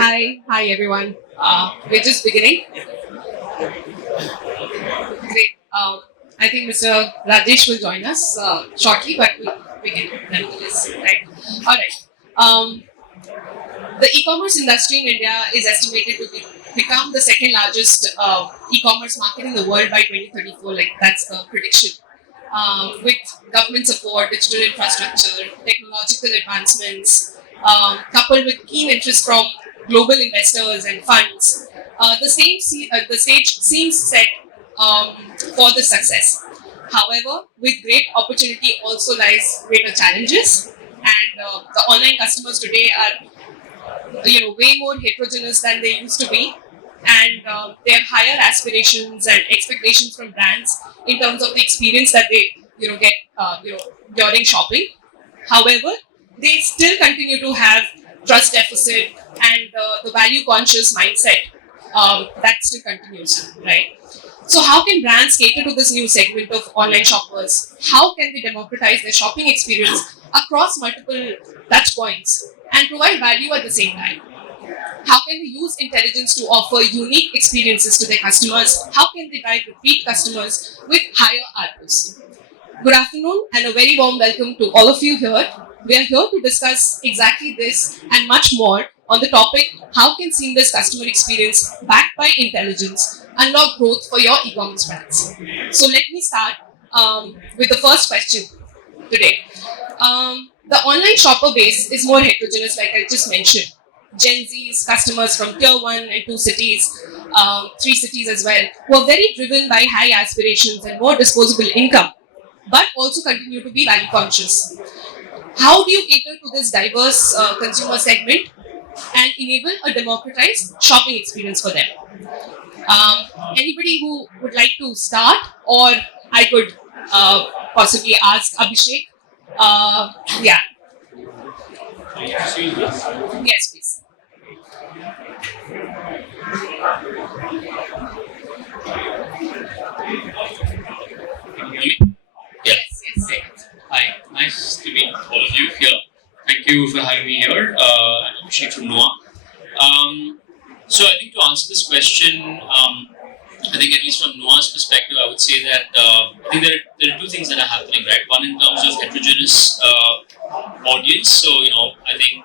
Hi everyone. We're just beginning. Great. I think Mr. Rajesh will join us shortly, but we'll begin nonetheless. Right. All right. The e-commerce industry in India is estimated to become the second largest e-commerce market in the world by 2034. Like that's the prediction. With government support, digital infrastructure, technological advancements, coupled with keen interest from global investors and funds, the stage seems set for the success. However, with great opportunity also lies greater challenges, and the online customers today are way more heterogeneous than they used to be, and they have higher aspirations and expectations from brands in terms of the experience that they get during shopping. However, they still continue to have trust deficit and the value conscious mindset that still continues, right? So how can brands cater to this new segment of online shoppers? How can they democratize their shopping experience across multiple touch points and provide value at the same time? How can they use intelligence to offer unique experiences to their customers? How can they drive repeat customers with higher ARPUs? Good afternoon and a very warm welcome to all of you here. We are here to discuss exactly this and much more on the topic, how can seamless customer experience backed by intelligence unlock growth for your e-commerce brands? So let me start with the first question today. The online shopper base is more heterogeneous, like I just mentioned. Gen Z's customers from tier 1 and 2 cities, 3 cities as well, who are very driven by high aspirations and more disposable income, but also continue to be value conscious. How do you cater to this diverse consumer segment and enable a democratized shopping experience for them? Anybody who would like to start, or I could possibly ask Abhishek? Yeah. Yes, please. Yeah. Yes, yes. Hi. Nice to meet all of you here. Thank you for having me here. I'm Abhishek from Noah. So I think to answer this question, I think at least from Noah's perspective, I would say that I think there are two things that are happening, right? One in terms of heterogeneous audience. So I think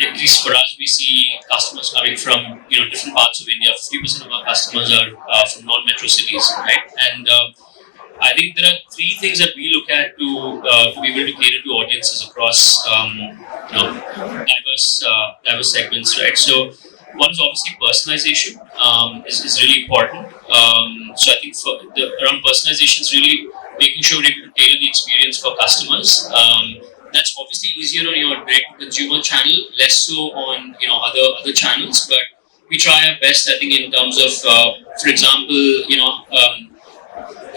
at least for us, we see customers coming from different parts of India. 50% of our customers are from non-metro cities, right? And I think there are three things that we look at to be able to cater to audiences across diverse segments, right? So one is obviously personalization is really important. So I think around personalization is really making sure we're able to tailor the experience for customers. That's obviously easier on your direct-to-consumer channel, less so on other channels. But we try our best, I think, in terms of, for example,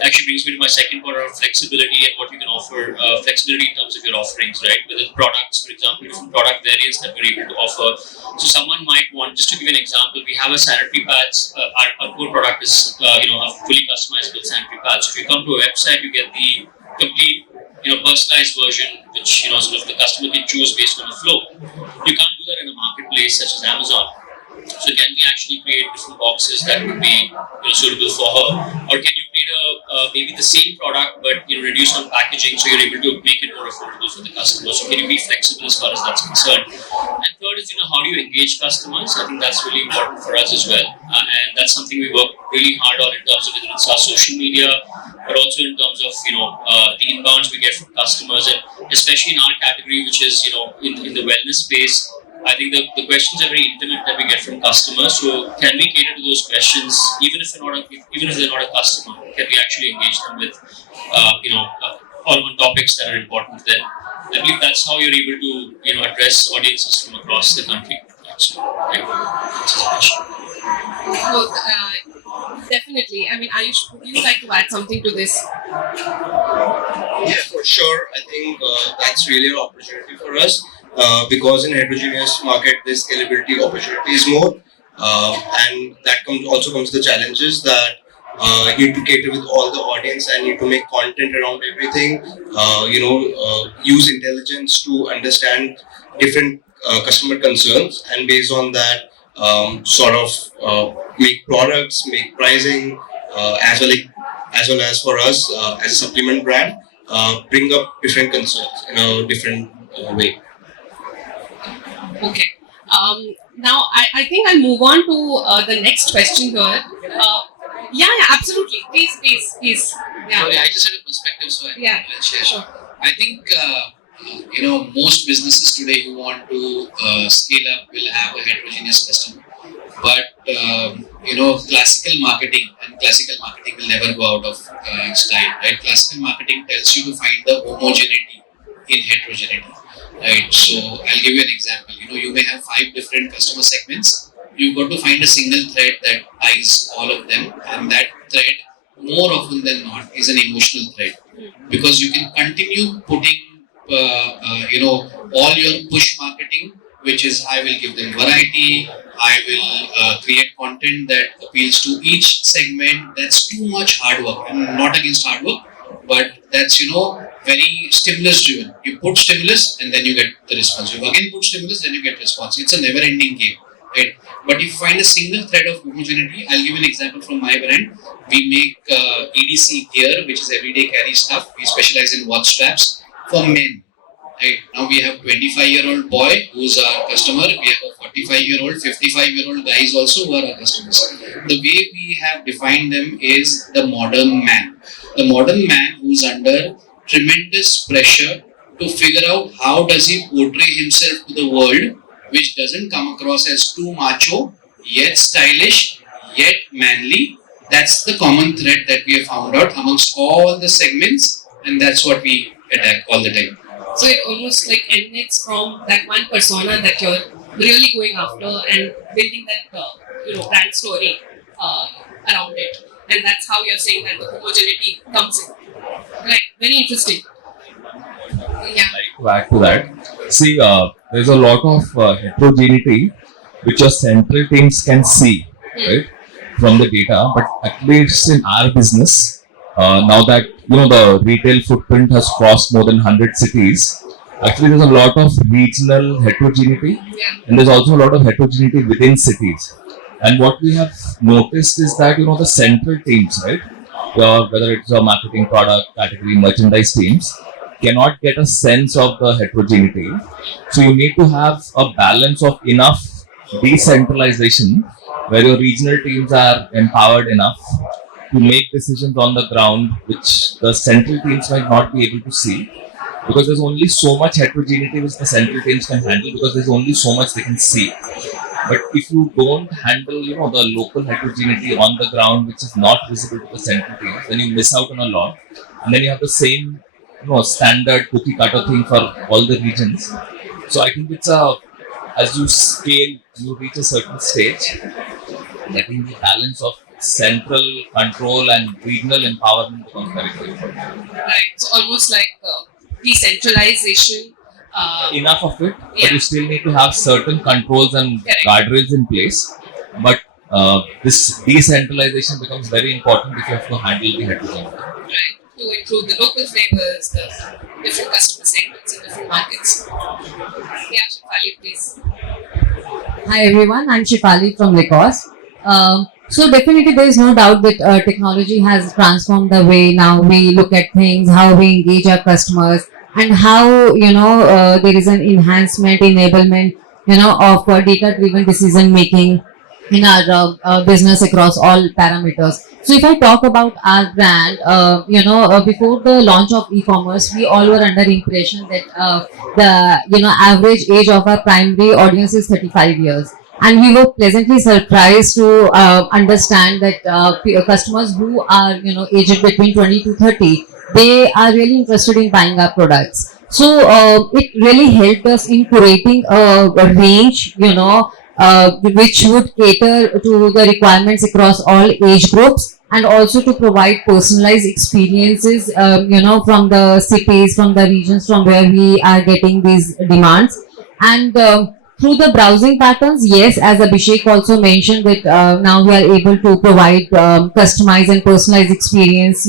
actually brings me to my second part of flexibility and what you can offer, flexibility in terms of your offerings, right? Within products, for example, different product variants that we're able to offer. So someone might want, just to give you an example, we have a sanitary pads, our core product is, a fully customizable sanitary pad. So if you come to a website, you get the complete, personalized version, which, sort of the customer can choose based on the flow. You can't do that in a marketplace such as Amazon. So can we actually create different boxes that would be suitable for her, or can you create maybe the same product but reduce on packaging so you're able to make it more affordable for the customer? So can you be flexible as far as that's concerned? And third is how do you engage customers? I think that's really important for us as well, and that's something we work really hard on in terms of whether it's our social media, but also in terms of the inbounds we get from customers, and especially in our category, which is in the wellness space. I think the questions are very intimate that we get from customers. So can we cater to those questions, even if they're not a customer? Can we actually engage them with, on topics that are important to them? I believe that's how you're able to, address audiences from across the country. So, that's the question. Well, definitely. I mean, Ayush, would you like to add something to this? Yeah, for sure. I think that's really an opportunity for us because in heterogeneous market, the scalability opportunity is more, and that also comes the challenges that you need to cater with all the audience and need to make content around everything. Use intelligence to understand different customer concerns, and based on that, sort of make products, make pricing, as well as for us as a supplement brand, bring up different concerns in a different way. Okay. Now, I think I'll move on to the next question here. Yeah, absolutely. Please. Yeah. Sorry, I just had a perspective, so I'll share. Sure. I think most businesses today who want to scale up will have a heterogeneous customer, but classical marketing will never go out of style, right? Classical marketing tells you to find the homogeneity in heterogeneity, right? So I'll give you an example. You may have 5 different customer segments. You've got to find a single thread that ties all of them, and that thread, more often than not, is an emotional thread, because you can continue putting all your push marketing, which is I will give them variety, I will create content that appeals to each segment. That's too much hard work. I'm not against hard work, but that's very stimulus driven. You put stimulus and then you get the response. You again put stimulus, then you get response. It's a never ending game, right? But if you find a single thread of homogeneity, I'll give you an example from my brand. We make EDC gear, which is everyday carry stuff. We specialize in watch straps for men. Right now we have 25-year-old boy who's our customer. We have a 45-year-old, 55-year-old guys also who are our customers. The way we have defined them is the modern man. The modern man who's under tremendous pressure to figure out how does he portray himself to the world, which doesn't come across as too macho, yet stylish, yet manly. That's the common thread that we have found out amongst all the segments, and that's what we attack all the time. So it almost like emanates from that one persona that you're really going after and building that brand story around it, and that's how you're saying that the homogeneity comes in. Right, very interesting. Yeah. To add to that, see, there's a lot of heterogeneity which your central teams can see, right, from the data. But at least in our business, now that the retail footprint has crossed more than 100 cities, actually there's a lot of regional heterogeneity, and there's also a lot of heterogeneity within cities. And what we have noticed is that the central teams, right, whether it's a marketing, product, category, merchandise teams, cannot get a sense of the heterogeneity. So you need to have a balance of enough decentralization where your regional teams are empowered enough to make decisions on the ground which the central teams might not be able to see, because there's only so much heterogeneity which the central teams can handle, because there's only so much they can see. But if you don't handle the local heterogeneity on the ground which is not visible to the central teams, then you miss out on a lot, and then you have the same standard cookie cutter thing for all the regions. So I think it's as you scale, you reach a certain stage, I think the balance of central control and regional empowerment becomes very, very important. Right, so almost like decentralization. Enough of it, but you still need to have certain controls and guardrails in place. But this decentralization becomes very important if you have to handle the heterogeneity. Right, to include the local flavors, the different customer segments in different markets. Yeah, Shefali, please. Hi everyone, I'm Shefali from Ecommerce. So definitely there is no doubt that technology has transformed the way now we look at things, how we engage our customers, and how there is an enhancement, enablement of data-driven decision making in our business across all parameters. So if I talk about our brand, before the launch of e-commerce, we all were under impression that the average age of our primary audience is 35 years. And we were pleasantly surprised to understand that customers who are aged between 20 to 30, they are really interested in buying our products. So it really helped us in curating a range, which would cater to the requirements across all age groups, and also to provide personalized experiences, from the cities, from the regions from where we are getting these demands. And through the browsing patterns, yes, as Abhishek also mentioned, that now we are able to provide customized and personalized experience,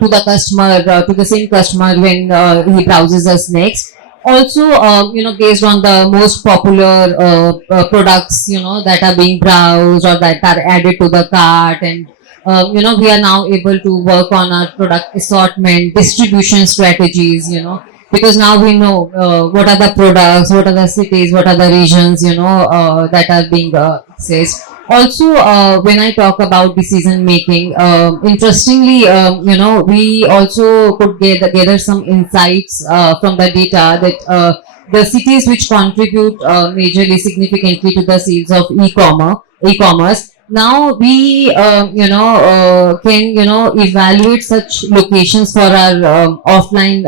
to the customer, to the same customer when he browses us next. Also, based on the most popular products, that are being browsed or that are added to the cart, and we are now able to work on our product assortment, distribution strategies, because now we know what are the products, what are the cities, what are the regions, that are being accessed. Also, when I talk about decision making, interestingly, we also could gather some insights from the data that the cities which contribute majorly significantly to the sales of e-commerce. Now we, can, evaluate such locations for our offline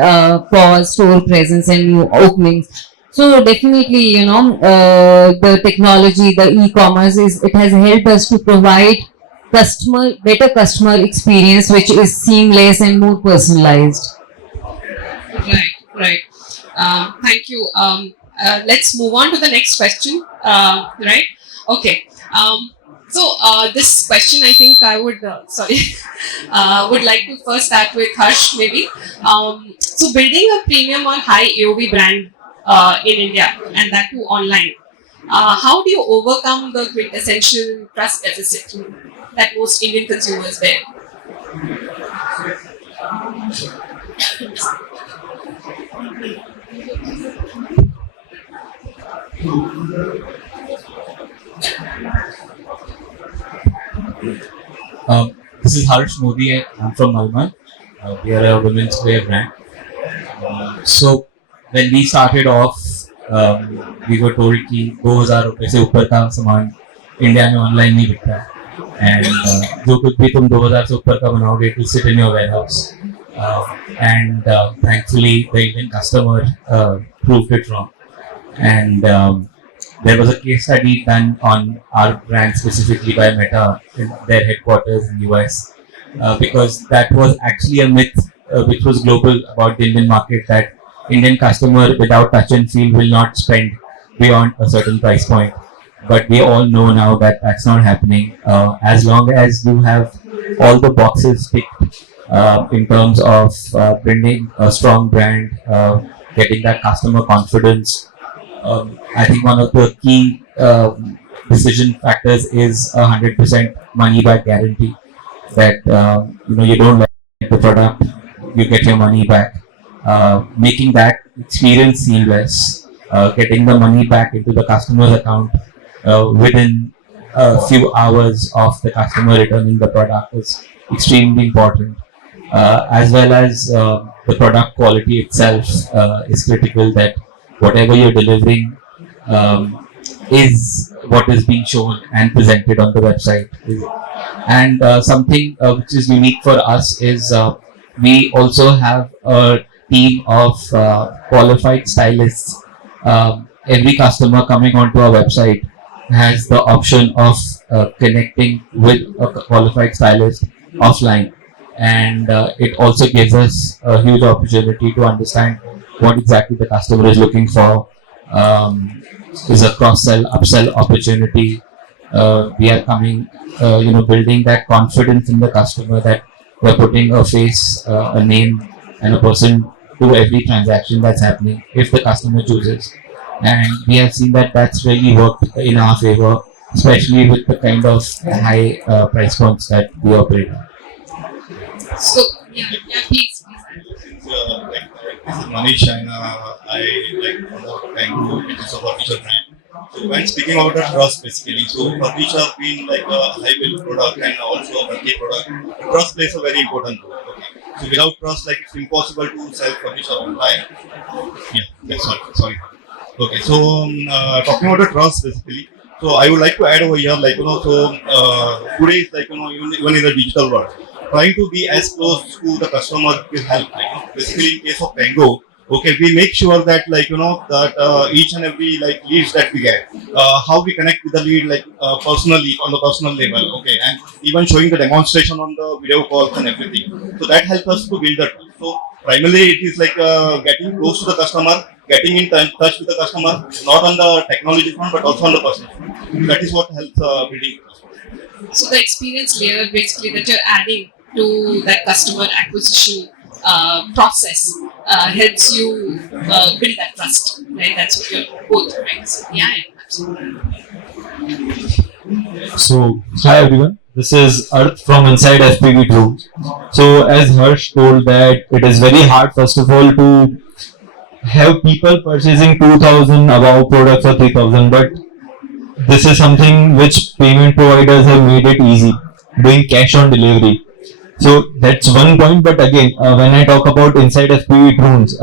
POS, store presence and new openings. So definitely, the technology, the e-commerce it has helped us to provide better customer experience, which is seamless and more personalized. Right, right. Thank you. Let's move on to the next question. Right. Okay. This question, I think I would, sorry, would like to first start with Harsh, maybe. So, building a premium or high AOV brand in India, and that too online, how do you overcome the quintessential trust deficit that most Indian consumers bear? This is Harsh Modi. I'm from Mulmul. We are a women's wear brand. So when we started off, we were told कि 2000 रुपए से ऊपर का सामान India में online नहीं बिकता है and जो कुछ भी तुम 2000 से ऊपर का बनाओगे it will sit in your warehouse and thankfully the Indian customer proved it wrong and there was a case study done on our brand specifically by Meta in their headquarters in US because that was actually a myth which was global about the Indian market that Indian customer without touch and feel will not spend beyond a certain price point. But we all know now that that's not happening. As long as you have all the boxes ticked in terms of building a strong brand, getting that customer confidence, I think one of the key decision factors is 100% money back guarantee. That you don't like the product, you get your money back. Making that experience seamless, getting the money back into the customer's account within a few hours of the customer returning the product is extremely important. As well as the product quality itself is critical, that whatever you're delivering is what is being shown and presented on the website. And something which is unique for us is we also have a team of qualified stylists. Every customer coming onto our website has the option of connecting with a qualified stylist offline, and it also gives us a huge opportunity to understand what exactly the customer is looking for. Is a cross-sell, upsell opportunity. We are coming, building that confidence in the customer that we're putting a face, a name, and a person to every transaction that's happening if the customer chooses. And we have seen that that's really worked in our favor, especially with the kind of high price points that we operate on. So, please. Since this is Manish and I Pengu, which is a furniture brand. So when speaking about the trust basically, so furniture being like a high value product and also a bulky product, trust plays a very important role. Okay. So without trust, like it's impossible to sell furniture online. Yeah, that's all. Sorry. Okay, so talking about the trust basically, so I would like to add over here, today is even in the digital world, trying to be as close to the customer will help. Basically, in case of Pengu, okay, we make sure that that each and every leads that we get, how we connect with the lead personally on the personal level, okay, and even showing the demonstration on the video calls and everything. So that helps us to build that. So primarily, it is getting close to the customer, getting in touch with the customer, not on the technology front but also on the personal front. That is what helps building trust. So the experience layer basically that you're adding to that customer acquisition process helps you build that trust, right? That's what you're both doing. So, yeah, absolutely. So, hi everyone. This is Arth from Insidefpv Drones. So, as Harsh told that it is very hard, first of all, to have people purchasing 2000 above products or 3000, but this is something which payment providers have made it easy, doing cash on delivery. So that's one point. But again, when I talk about inside FPV drones,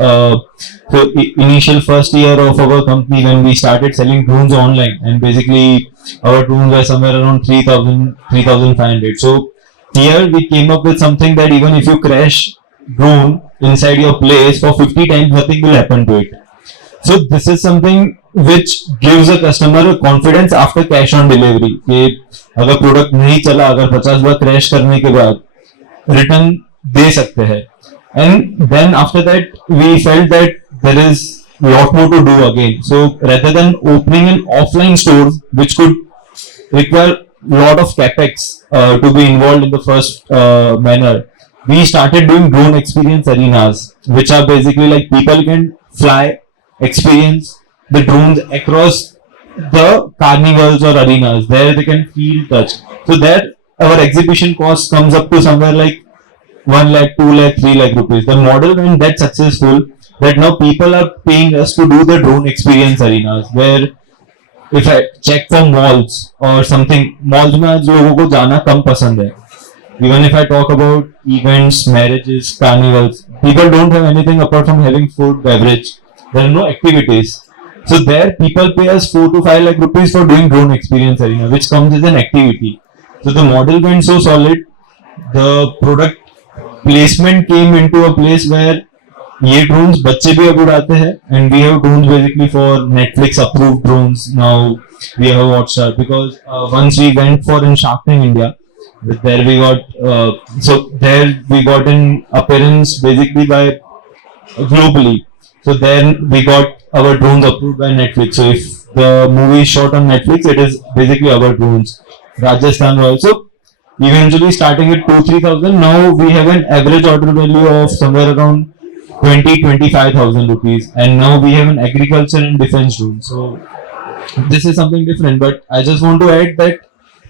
initial first year of our company when we started selling drones online, and basically our drones were somewhere around 3000, 3500. So here we came up with something that even if you crash drone inside your place for 50 times, nothing will happen to it. So this is something which gives a customer a confidence after cash on delivery. कि अगर product नहीं चला, अगर 50 बार crash करने के बाद return दे सकते हैं. And then after that we felt that there is lot more to do again. So rather than opening an offline store which could require lot of capex to be involved in the first manner, we started doing drone experience arenas, which are basically like people can fly, experience the drones across the carnivals or arenas. There they can feel, touch. So there our exhibition cost comes up to somewhere like 1 lakh, 2 lakh, 3 lakh rupees. The model went that successful that now people are paying us to do the drone experience arenas, where if I check for malls or something, malls में आज लोगों को जाना कम पसंद है. Even if I talk about events, marriages, carnivals, people don't have anything apart from having food, beverage. There are no activities. So there people pay us 4 to 5 lakh rupees for doing drone experience arena, which comes as an activity. So the model went so solid, the product placement came into a place where ये drones बच्चे भी अब उड़ाते हैं, and we have drones basically for Netflix approved drones. Now we have Hotstar because once we went for in Shark Tank India, there we got an appearance basically by globally. So then we got our drones approved by Netflix. So if the movie is shot on Netflix, it is basically our drones. Rajasthan also. Eventually starting at 2-3,000, now we have an average order value of somewhere around 20-25,000 rupees, and now we have an agriculture and defense drone. So this is something different, but I just want to add that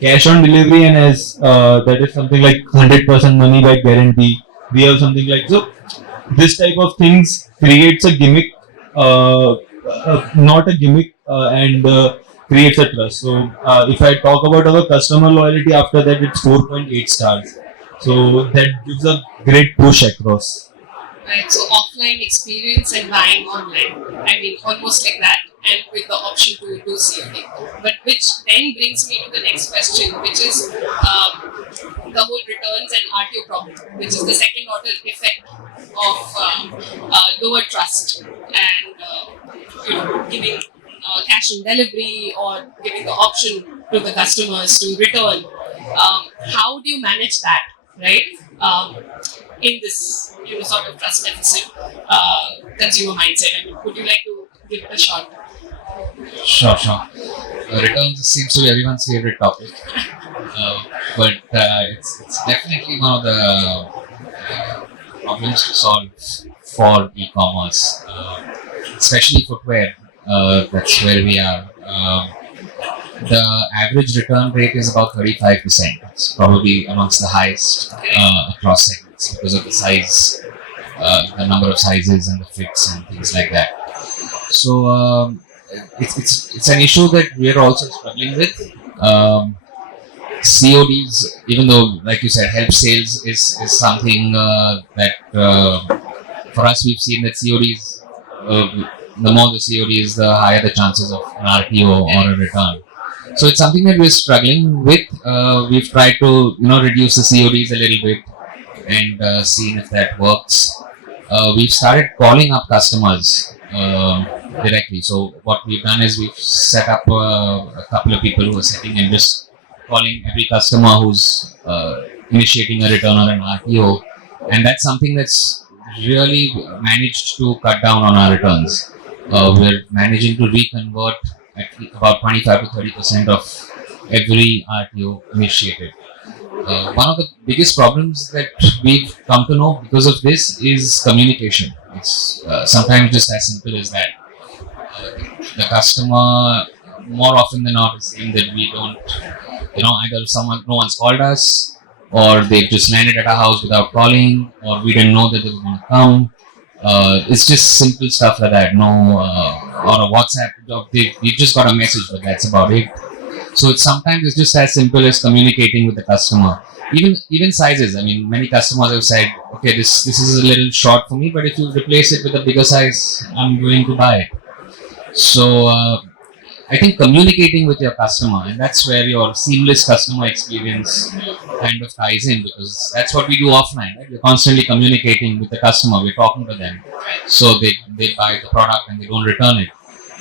cash on delivery, and as that is something like 100% money back guarantee. We have something like, so this type of things creates a gimmick, not a gimmick, and creates a trust. So if I talk about our customer loyalty, after that it's 4.8 stars. So that gives a great push across. Right, so offline experience and buying online. I mean, almost like that, and with the option to do COD. But which then brings me to the next question, which is the whole returns and RTO problem, which is the second order effect of lower trust and giving cash on delivery or giving the option to the customers to return. How do you manage that, right? In this sort of trust deficit consumer mindset? I mean, would you like to give it a shot? Sure. Returns seems to be everyone's favorite topic, but it's definitely one of the problems to solve for e-commerce, especially footwear. That's where we are. The average return rate is about 35%. It's probably amongst the highest across segments because of the size, the number of sizes and the fits and things like that. So it's an issue that we are also struggling with. CODs, even though, like you said, help sales is something that for us we've seen that CODs, the more the COD is, the higher the chances of an RTO or a return. So it's something that we're struggling with. We've tried to reduce the CODs a little bit and seeing if that works. We've started calling up customers directly. So what we've done is we've set up a couple of people who are sitting and just calling every customer who's initiating a return or an RTO, and that's something that's really managed to cut down on our returns. We're managing to reconvert at about 25 to 30% of every RTO initiated. one of the biggest problems that we've come to know because of this is communication. It's sometimes just as simple as that. The customer, more often than not, is saying that we don't, either no one's called us, or they've just landed at our house without calling, or we didn't know that they were going to come. It's just simple stuff like that. Or a WhatsApp, we've just got a message, but that's about it. So sometimes it's just as simple as communicating with the customer. Even sizes. I mean, many customers have said, okay, this is a little short for me, but if you replace it with a bigger size, I'm going to buy it. So I think communicating with your customer, and that's where your seamless customer experience kind of ties in, because that's what we do offline. Right? We're constantly communicating with the customer. We're talking to them, so they buy the product and they don't return it.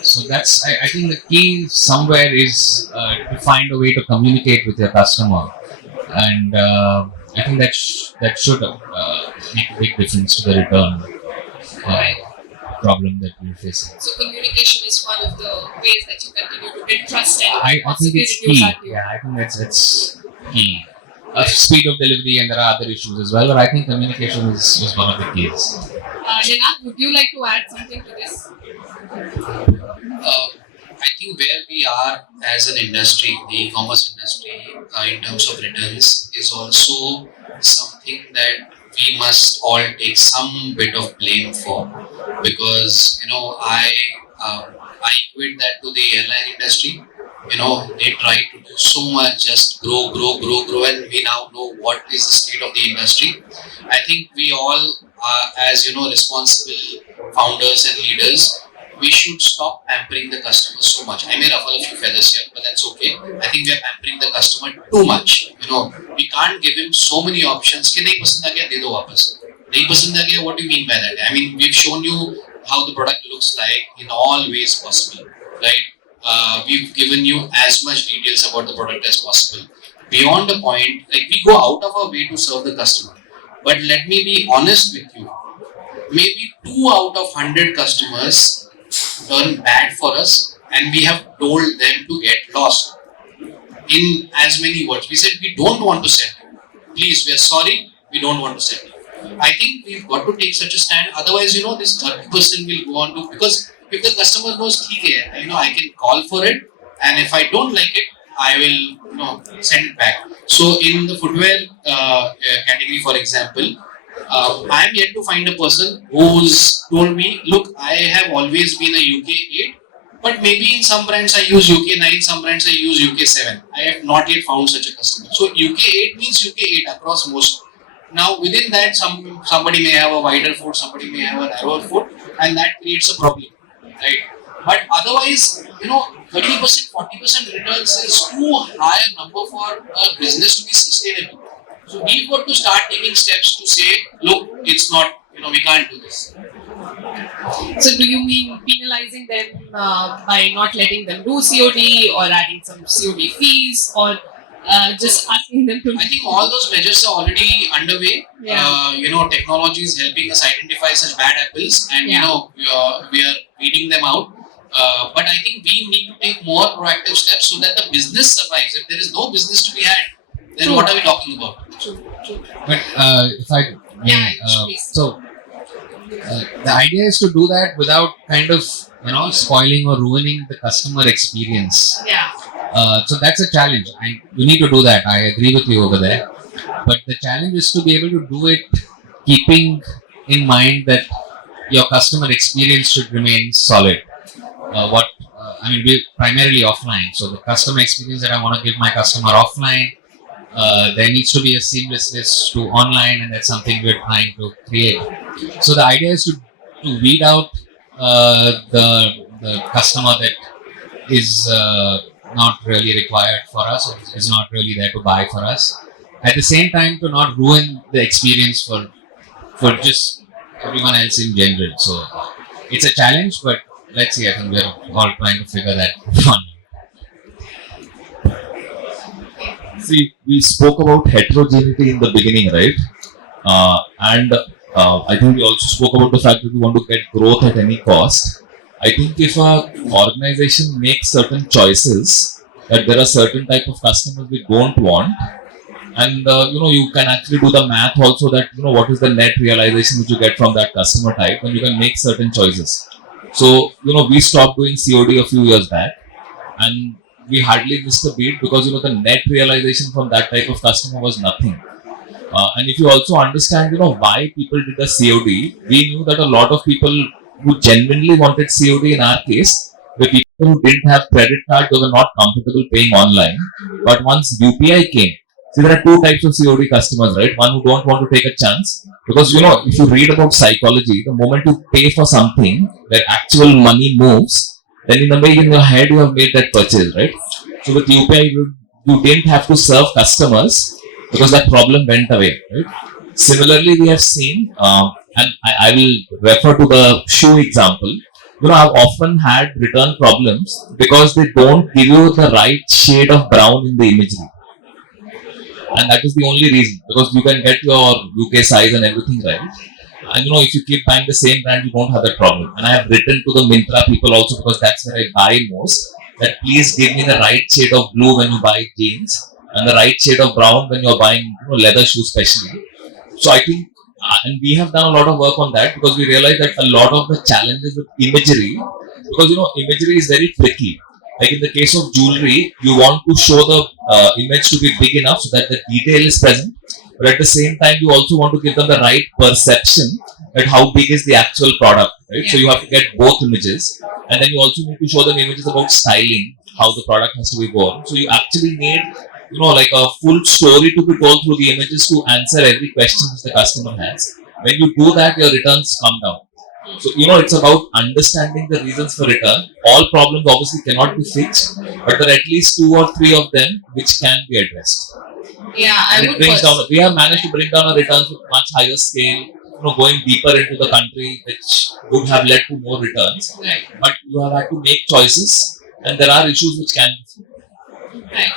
So that's I think the key somewhere is to find a way to communicate with your customer, and I think that should make a big difference to the return problem that we're facing. So communication is one of the ways that you continue to build trust and I think it's key. Yeah, I think that's key. Speed of delivery, and there are other issues as well, but I think communication is one of the keys. Anand, would you like to add something to this? I think where we are as an industry, the e-commerce industry, in terms of returns, is also something that we must all take some bit of blame for, because I equate that to the airline industry. They try to do so much, just grow, and we now know what is the state of the industry. I think we all, as responsible founders and leaders, we should stop pampering the customer so much. I may ruffle a few feathers here, but that's okay. I think we are pampering the customer too much. We can't give him so many options. कि नहीं पसंद आ गया दे दो वापस. नहीं पसंद आ गया, what do you mean by that? I mean, we've shown you how the product looks like in all ways possible, right? We've given you as much details about the product as possible. Beyond a point, like we go out of our way to serve the customer. But let me be honest with you. Maybe 2 out of 100 customers turn bad for us, and we have told them to get lost. In as many words, we said we don't want to sell you. Please, we are sorry, we don't want to sell you. I think we've got to take such a stand. Otherwise, this 30% will go on to, because if the customer knows, I can call for it, and if I don't like it, I will send it back. So in the footwear category, for example, I am yet to find a person who's told me, look, I have always been a UK 8, but maybe in some brands I use UK 9, some brands I use UK 7. I have not yet found such a customer. So UK 8 means UK 8 across most. Now within that, somebody may have a wider foot, somebody may have a narrower foot, and that creates a problem, right? But otherwise, 30%, 40% returns is too high a number for a business to be sustainable. So we've got to start taking steps to say, look, it's not, we can't do this. So do you mean penalizing them by not letting them do COD, or adding some COD fees, or just asking them to? I think all those measures are already underway. Yeah. Technology is helping us identify such bad apples, and we are weeding them out. But I think we need to take more proactive steps so that the business survives. If there is no business to be had, then True. What are we talking about? True. But if I may, the idea is to do that without kind of spoiling or ruining the customer experience. Yeah. So that's a challenge. You need to do that. I agree with you over there. But the challenge is to be able to do it keeping in mind that your customer experience should remain solid. We're primarily offline. So the customer experience that I want to give my customer offline, there needs to be a seamlessness to online, and that's something we're trying to create. So the idea is to weed out the customer that is not really required for us, or is not really there to buy for us. At the same time, to not ruin the experience for just everyone else in general. So it's a challenge, but let's see. I think we're all trying to figure that out. See, we spoke about heterogeneity in the beginning, right? And I think we also spoke about the fact that we want to get growth at any cost. I think if an organization makes certain choices, that there are certain type of customers we don't want, And you can actually do the math also that what is the net realization which you get from that customer type, and you can make certain choices. So we stopped doing COD a few years back, and we hardly missed a beat because the net realization from that type of customer was nothing. And if you also understand why people did the COD, we knew that a lot of people who genuinely wanted COD in our case were people who didn't have credit card, they were not comfortable paying online. But once UPI came, see, there are two types of COD customers, right? One who don't want to take a chance, because if you read about psychology, the moment you pay for something where actual money moves, then in a way in your head you have made that purchase, right? So with UPI, you didn't have to serve customers because that problem went away, right? Similarly, we have seen, and I will refer to the shoe example. I've often had return problems because they don't give you the right shade of brown in the imagery. And that is the only reason, because you can get your UK size and everything right. And if you keep buying the same brand, you don't have that problem. And I have written to the Myntra people also, because that's where I buy most, that please give me the right shade of blue when you buy jeans and the right shade of brown when you're buying leather shoes especially. So I think, and we have done a lot of work on that, because we realize that a lot of the challenges with imagery, because imagery is very tricky. Like in the case of jewelry, you want to show the image to be big enough so that the detail is present, but at the same time you also want to give them the right perception that how big is the actual product, right? So you have to get both images, and then you also need to show them images about styling, how the product has to be worn. So you actually need like a full story to be told through the images to answer every question which the customer has. When you do that, your returns come down. So it's about understanding the reasons for return. All problems obviously cannot be fixed, but there are at least 2 or 3 of them which can be addressed. Yeah, I would brings down. We have managed to bring down our returns with much higher scale. Going deeper into the country, which would have led to more returns. Right. But you have had to make choices, and there are issues which can be. Right.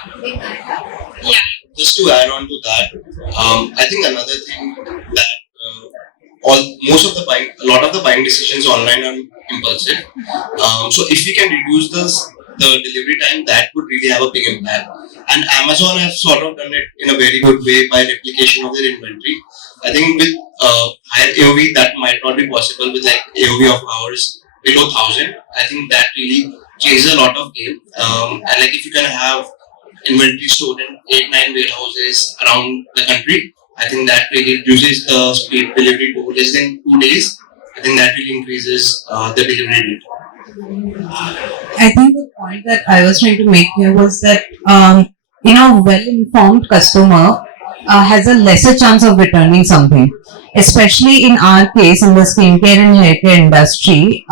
Yeah. Just to add on to that, I think another thing that a lot of the buying decisions online are impulsive. So if we can reduce the delivery time, that would really have a big impact. And Amazon has sort of done it in a very good way by replication of their inventory. I think with higher AOV, that might not be possible with like AOV of ours below 1,000. I think that really changes a lot of game. And like if you can have inventory stored in 8-9 warehouses around the country, I think that really reduces the speed delivery to less than 2 days. I think that really increases the delivery rate. I think the point that I was trying to make here was that well-informed customer has a lesser chance of returning something. Especially in our case, in the skincare and haircare industry,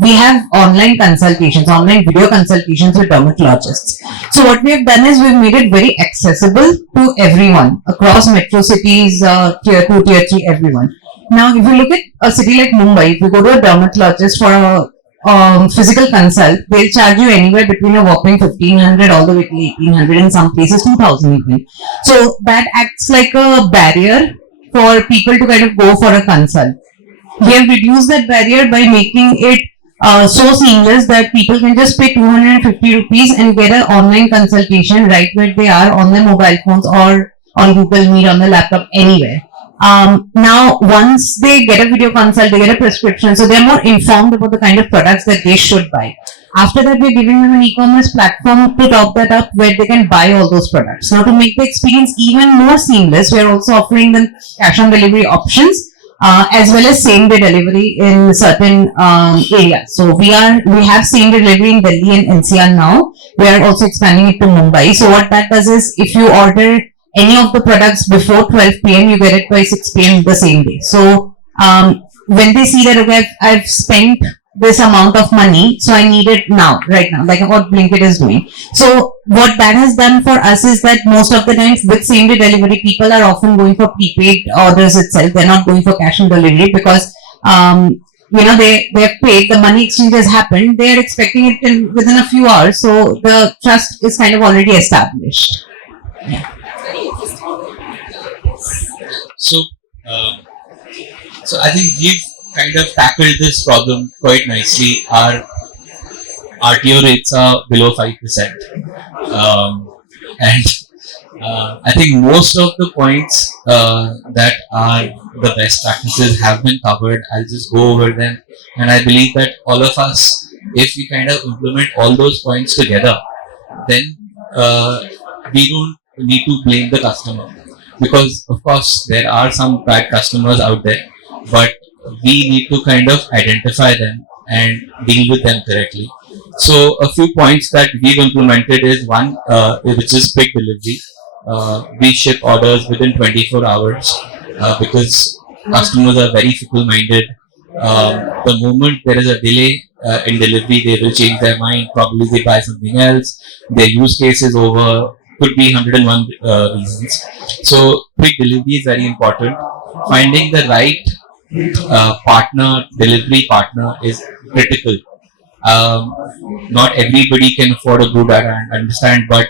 we have online consultations, online video consultations with dermatologists. So what we have done is we've made it very accessible to everyone across metro cities, tier 2, tier 3, everyone. Now, if you look at a city like Mumbai, if you go to a dermatologist for a physical consult, they'll charge you anywhere between a whopping 1,500 all the way to 1,800, in some places 2,000 even. So that acts like a barrier for people to kind of go for a consult. We have reduced that barrier by making it so seamless that people can just pay 250 rupees and get an online consultation right where they are on their mobile phones or on Google Meet, on their laptop, anywhere. Now, once they get a video consult, they get a prescription, so they're more informed about the kind of products that they should buy. After that, we're giving them an e-commerce platform to top that up where they can buy all those products. Now, to make the experience even more seamless, we're also offering them cash on delivery options, as well as same day delivery in certain areas. So we have same day delivery in Delhi and NCR now. We are also expanding it to Mumbai. So what that does is, if you order any of the products before 12 p.m., you get it by 6 p.m. the same day. So when they see that, okay, I've spent this amount of money, so I need it now, right now, like what Blinkit is doing. So what that has done for us is that most of the times with same day delivery, people are often going for prepaid orders itself. They're not going for cash on delivery because they've paid, the money exchange has happened. They are expecting it within a few hours. So the trust is kind of already established. Yeah. So I think we've kind of tackled this problem quite nicely. Our RTO rates are below 5%, and I think most of the points that are the best practices have been covered. I'll just go over them, and I believe that all of us, if we kind of implement all those points together, then uh, we don't need to blame the customer, because of course there are some bad customers out there, but we need to kind of identify them and deal with them correctly. So a few points that we've implemented is one, which is quick delivery. We ship orders within 24 hours because customers are very fickle minded. The moment there is a delay in delivery, they will change their mind. Probably they buy something else. Their use case is over. Could be 101 reasons. So quick delivery is very important. Finding the right partner, delivery partner is critical. Um, Not everybody can afford a good data and understand, but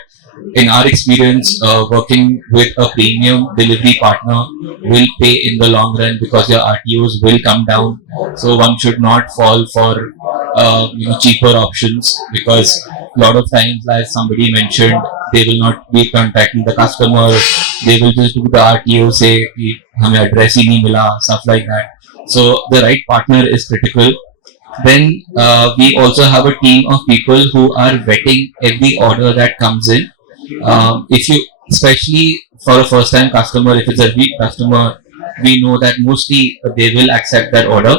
in our experience, working with a premium delivery partner will pay in the long run because your RTOs will come down. So one should not fall for cheaper options, because a lot of times, as somebody mentioned, they will not be contacting the customer. They will just do the RTO, say कि हमें address ही नहीं मिला, stuff like that. So the right partner is critical. Then we also have a team of people who are vetting every order that comes in. If you, especially for a first time customer, if it's a repeat customer, we know that mostly they will accept that order.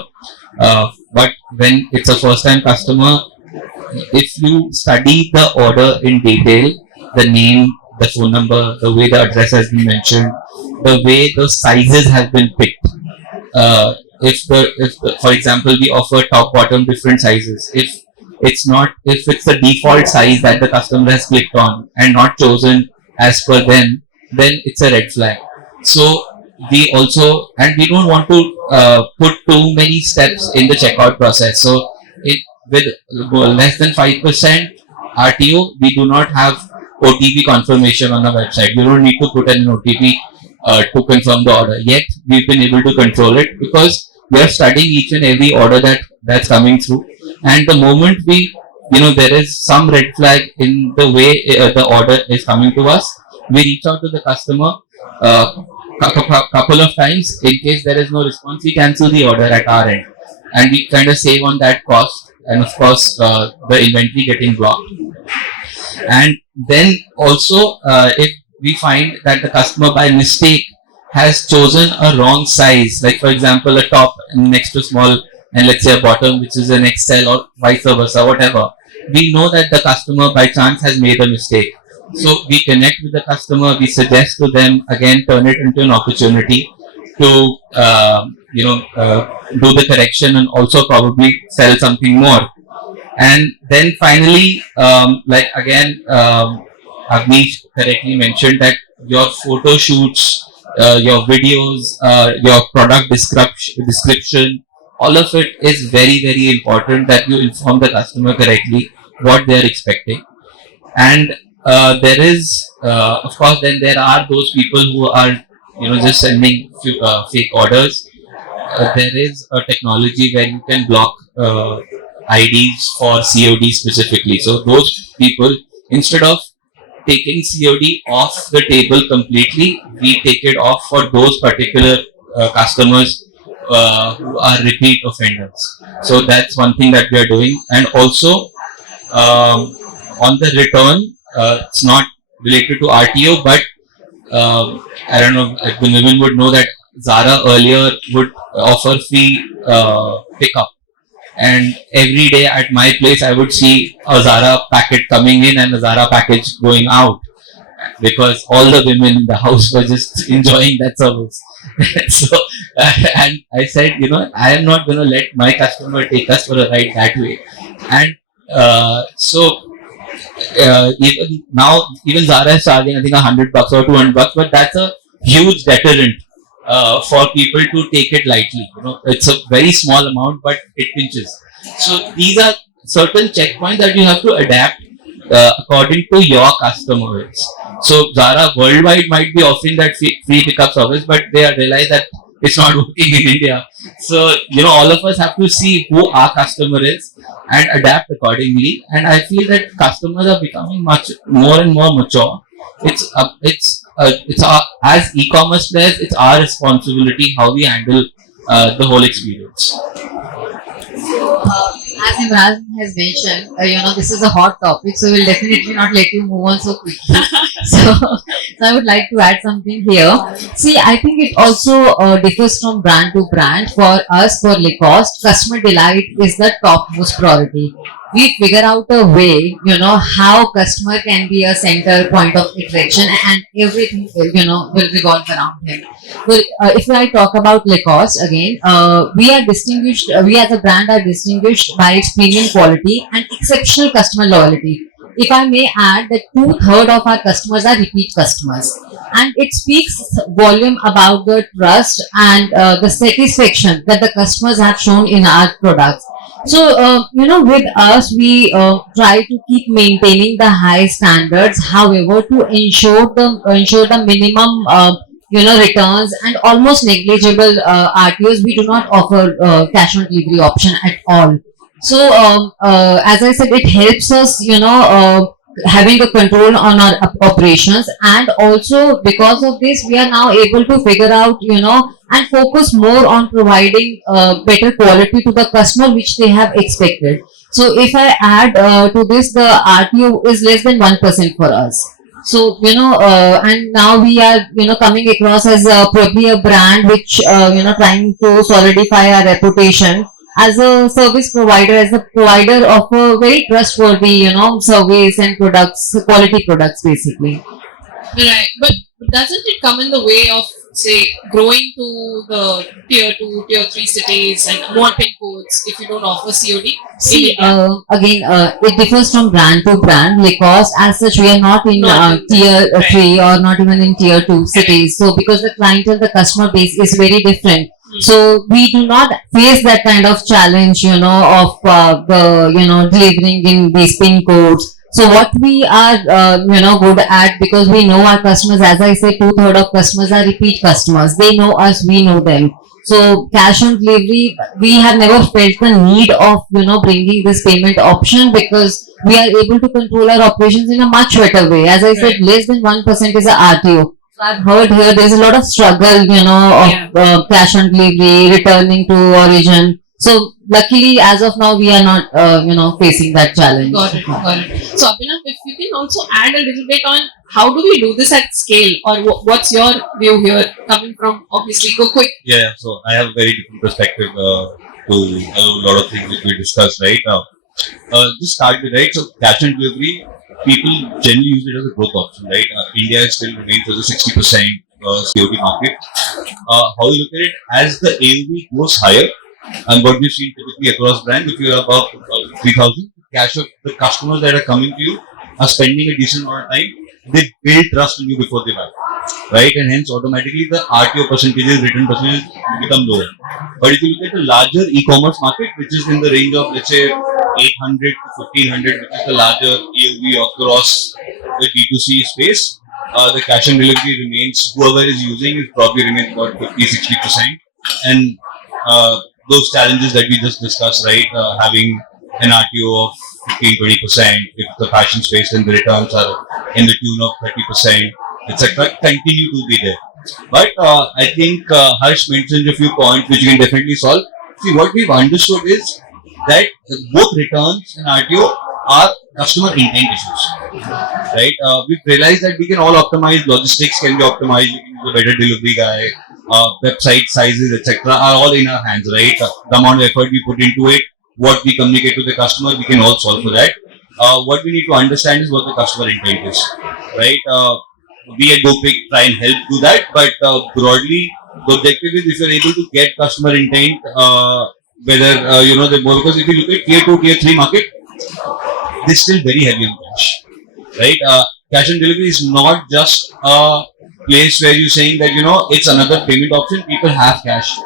But when it's a first time customer, if you study the order in detail, the name, the phone number, the way the address has been mentioned, the way the sizes have been picked, for example, we offer top bottom different sizes, if it's the default size that the customer has clicked on and not chosen as per them, then it's a red flag. So we also, and we don't want to put too many steps in the checkout process. So with less than 5% RTO, we do not have OTP confirmation on our website. You don't need to put an OTP to confirm the order. Yet we've been able to control it because we are studying each and every order that's coming through. And the moment there is some red flag in the way the order is coming to us, we reach out to the customer couple of times. In case there is no response, we cancel the order at our end, and we kind of save on that cost, and of course the inventory getting blocked. And then also, if we find that the customer by mistake has chosen a wrong size, like for example a top next to small and let's say a bottom which is an XL or vice versa, whatever, we know that the customer by chance has made a mistake. So we connect with the customer, we suggest to them, again turn it into an opportunity to do the correction and also probably sell something more. And then finally, Avnish correctly mentioned that your photo shoots, your videos, your product description, all of it is very, very important that you inform the customer correctly what they are expecting. And there is, of course, then there are those people who are, just sending fake orders. There is a technology where you can block IDs for COD specifically. So those people, instead of taking COD off the table completely, we take it off for those particular customers who are repeat offenders. So that's one thing that we are doing. And also on the return, it's not related to RTO, but I don't know, the women would know that Zara earlier would offer free pickup. And every day at my place, I would see a Zara packet coming in and a Zara package going out, because all the women in the house were just enjoying that service. So, and I said, I am not going to let my customer take us for a ride that way. And even now, even Zara is charging, I think, $100 or $200, but that's a huge deterrent for people to take it lightly. It's a very small amount, but it pinches. So these are certain checkpoints that you have to adapt according to your customers. So Zara worldwide might be offering that free pickup service, but they realize that it's not working in India. So all of us have to see who our customer is and adapt accordingly. And I feel that customers are becoming much more and more mature. It's it's our, as e-commerce players, it's our responsibility how we handle the whole experience. As Imran has mentioned, this is a hot topic, so we'll definitely not let you move on so quickly. So I would like to add something here. See, I think it also differs from brand to brand. For us, for Lacoste, customer delight is the topmost priority. We figure out a way, how customer can be a center point of attraction, and everything, will revolve around him. Well, if I talk about Lacoste again, we are distinguished, we as a brand are distinguished by its premium quality and exceptional customer loyalty. If I may add that 2/3 of our customers are repeat customers, and it speaks volume about the trust and the satisfaction that the customers have shown in our products. So, with us, we try to keep maintaining the high standards. However, to ensure the minimum, returns and almost negligible RTOs, we do not offer cash on delivery option at all. So, as I said, it helps us, having a control on our operations, and also because of this, we are now able to figure out, and focus more on providing better quality to the customer, which they have expected. So, if I add to this, the RTO is less than 1% for us. So, and now we are, coming across as probably a brand which, trying to solidify our reputation as a service provider, as a provider of a very trustworthy, service and products, quality products, basically. Right, but doesn't it come in the way of, say, growing to the tier 2, tier 3 cities and more pin codes if you don't offer COD? See, again, it differs from brand to brand, because as such, we are not in tier 3 or not even in tier 2 cities. So, because the clientele, the customer base is very different. So we do not face that kind of challenge, of delivering in these pin codes. So what we are, good at, because we know our customers, as I said, 2/3 of customers are repeat customers. They know us, we know them. So cash on delivery, we have never felt the need of, bringing this payment option, because we are able to control our operations in a much better way. As I said, less than 1% is a RTO. I've heard here there's a lot of struggle, of cash on delivery, returning to origin. So luckily, as of now, we are not, facing that challenge. Got it, got it. So Abhinav, if you can also add a little bit on how do we do this at scale, or what's your view here, coming from obviously GoKwik? Yeah, so I have a very different perspective to a lot of things which we discussed, right? Just start with, right? So cash on delivery, people generally use it as a growth option, right? India still remains as a 60% COD market. How you look at it, as the AOV goes higher, and what we've seen typically across brands, if you are above 3,000, cash of the customers that are coming to you are spending a decent amount of time. They build trust in you before they buy, right? And hence automatically the RTO percentages, return percentages become lower. But if you look at the larger e-commerce market, which is in the range of, let's say, 800 to 1500, which is the larger AOV across the D2C space, the cash on delivery remains, whoever is using it probably remains about 50-60%. And those challenges that we just discussed, right? Having an RTO of 15-20%, if the fashion space, then the returns are in the tune of 30%, etc., continue to be there. But I think Harsh mentioned a few points which we can definitely solve. See, what we've understood is that both returns and RTO are customer intent issues, right? We've realized that we can all optimize, logistics can be optimized, we can use a better delivery guy, website sizes, etc., are all in our hands, right? The amount of effort we put into it, what we communicate to the customer, we can all solve for that. What we need to understand is what the customer intent is, right? We at GoKwik try and help do that, but broadly, the objective is if you're able to get customer intent, whether they're more, because if you look at tier 2, tier 3 market, they're still very heavy on cash, right? Cash on delivery is not just a place where you're saying that it's another payment option. People have cash,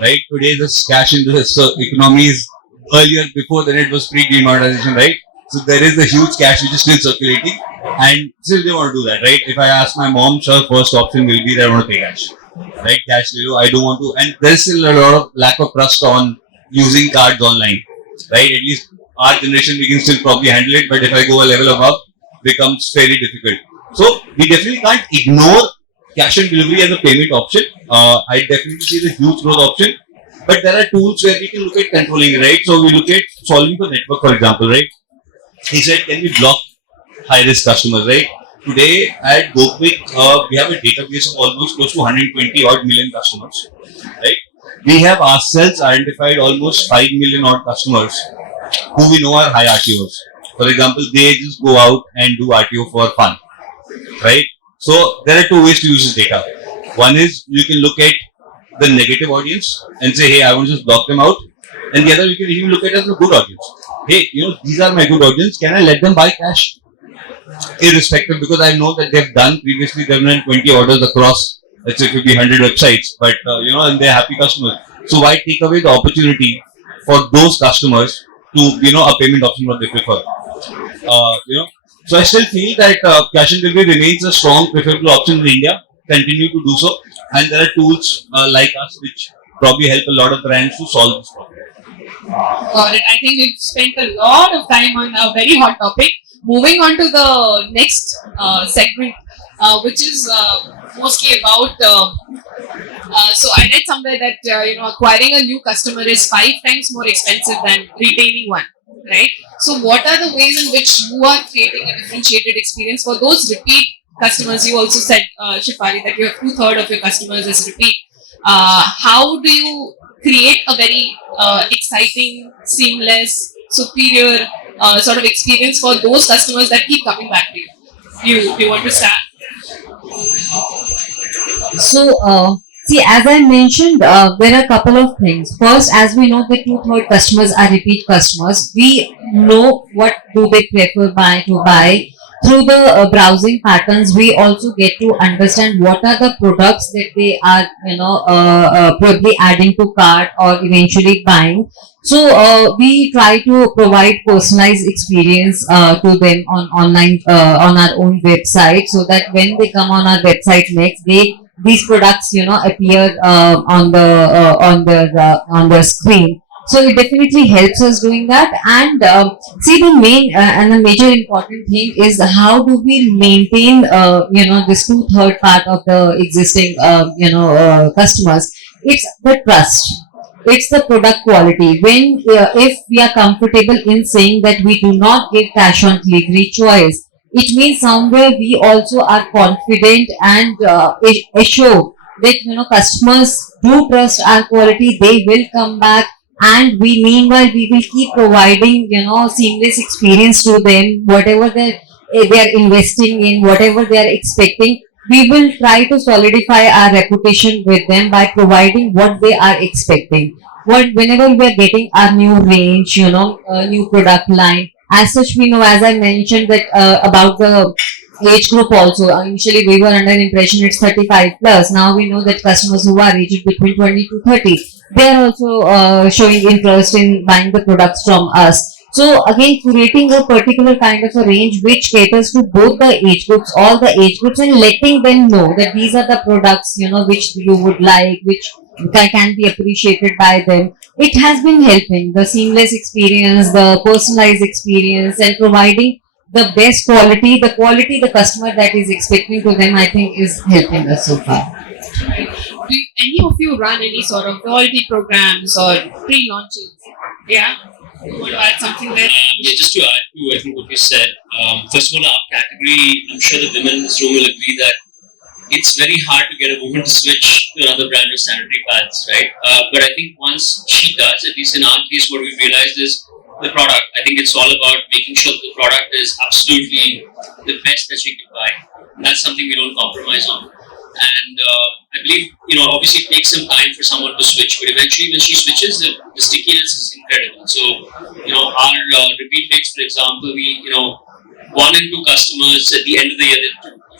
right? Today there's cash in the economy is earlier, before then it was pre-demonetization, right? So there is a huge cash which is still circulating, and still they want to do that, right? If I ask my mom, her first option will be that I want to pay cash, right? Cash, I don't want to, and there's still a lot of lack of trust on using cards online, right? At least our generation, we can still probably handle it, but if I go a level above, becomes very difficult. So we definitely can't ignore cash on delivery as a payment option. I definitely see the huge growth option. But there are tools where we can look at controlling, right? So we look at solving the network, for example, right? He said, can we block high-risk customers, right? Today at GoKwik, we have a database of almost close to 120 odd million customers, right? We have ourselves identified almost 5 million odd customers who we know are high RTOs. For example, they just go out and do RTO for fun, right? So there are two ways to use this data. One is you can look at the negative audience and say, hey, I want to just block them out. And the other, you can even look at it as a good audience. Hey, these are my good audience. Can I let them buy cash? Irrespective, because I know that they've done previously, they've done 20 orders across, let's say, it could be 100 websites, but and they're happy customers. So why take away the opportunity for those customers to, a payment option what they prefer? So I still feel that cash on delivery remains a strong preferable option in India. Continue to do so, and there are tools like us which probably help a lot of brands to solve this problem. Got it. I think we've spent a lot of time on a very hot topic. Moving on to the next segment, which is mostly about. So I read somewhere that acquiring a new customer is 5 times more expensive than retaining one, right? So what are the ways in which you are creating a differentiated experience for those repeat customers? You also said, Shefali, that you have 2/3 of your customers as repeat. How do you create a very exciting, seamless, superior sort of experience for those customers that keep coming back to you? You want to start? So, see, as I mentioned, there are a couple of things. First, as we know, the 2/3 customers are repeat customers. We know what do they prefer to buy. Through the browsing patterns, we also get to understand what are the products that they are, probably adding to cart or eventually buying. So we try to provide personalized experience to them on online on our own website, so that when they come on our website next, these products appear on the screen. So it definitely helps us doing that. And see, the main and the major important thing is how do we maintain this 2/3 part of the existing customers. It's the trust, it's the product quality. When if we are comfortable in saying that we do not give cash on delivery choice, it means somewhere we also are confident and assure that customers do trust our quality, they will come back, and meanwhile we will keep providing seamless experience to them. Whatever they are investing in, whatever they are expecting, we will try to solidify our reputation with them by providing what they are expecting. Whenever we are getting our new range, new product line, as such, we know, as I mentioned, that about the age group also. Initially, we were under an impression it's 35 plus. Now we know that customers who are aged between 20 to 30, they are also showing interest in buying the products from us. So again, creating a particular kind of a range which caters to both the age groups, all the age groups, and letting them know that these are the products, which you would like, which can be appreciated by them. It has been helping the seamless experience, the personalized experience, and providing the best quality, the quality the customer that is expecting to them, I think, is helping us so far. Do any of you run any sort of loyalty programs or pre-launches? Yeah? You want to add something there? Just to add to, I think, what you said, first of all, our category, I'm sure the women in this room will agree that it's very hard to get a woman to switch to another brand of sanitary pads, right? But I think once she does, at least in our case, what we've realized is the product. I think it's all about making sure that the product is absolutely the best that she can buy. And that's something we don't compromise on. And I believe, obviously it takes some time for someone to switch, but eventually when she switches, the stickiness is incredible. So, our repeat rates, for example, we, 1 and 2 customers at the end of the year.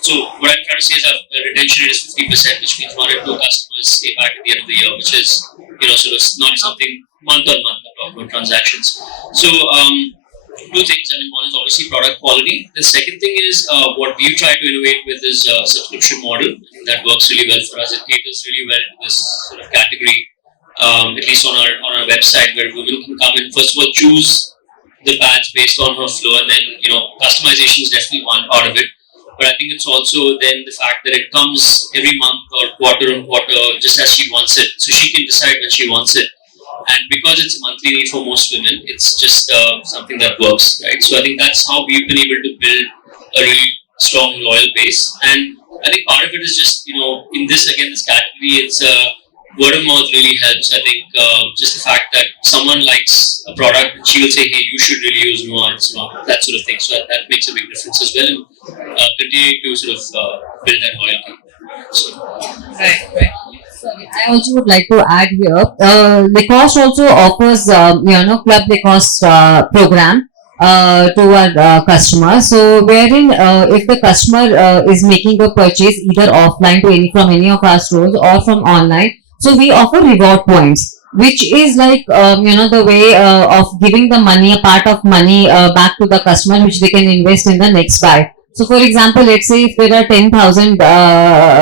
So what I'm trying to say is our retention rate is 50%, which means 1 and 2 customers stay back at the end of the year, which is, sort of not something month on month about transactions. So, 2 things. I mean, one is obviously product quality. The second thing is what we've tried to innovate with is subscription model. That works really well for us. It caters really well to this sort of category, at least on our website, where women can come and first of all choose the pads based on her flow, and then customization is definitely one part of it. But I think it's also then the fact that it comes every month or quarter on quarter, just as she wants it. So she can decide when she wants it. And because it's a monthly need for most women, it's just something that works, right? So I think that's how we've been able to build a really strong, loyal base. And I think part of it is just, in this category, it's word of mouth really helps. I think just the fact that someone likes a product, she will say, hey, you should really use Noah and so on, that sort of thing. So that makes a big difference as well, and continuing to sort of build that loyalty. So, Right. I also would like to add here, Lacoste also offers, Club Lacoste program to our customers. So, wherein if the customer is making a purchase either offline from any of our stores or from online, so we offer reward points, which is like the way of giving the money, a part of money back to the customer, which they can invest in the next buy. So, for example, let's say if there are 10,000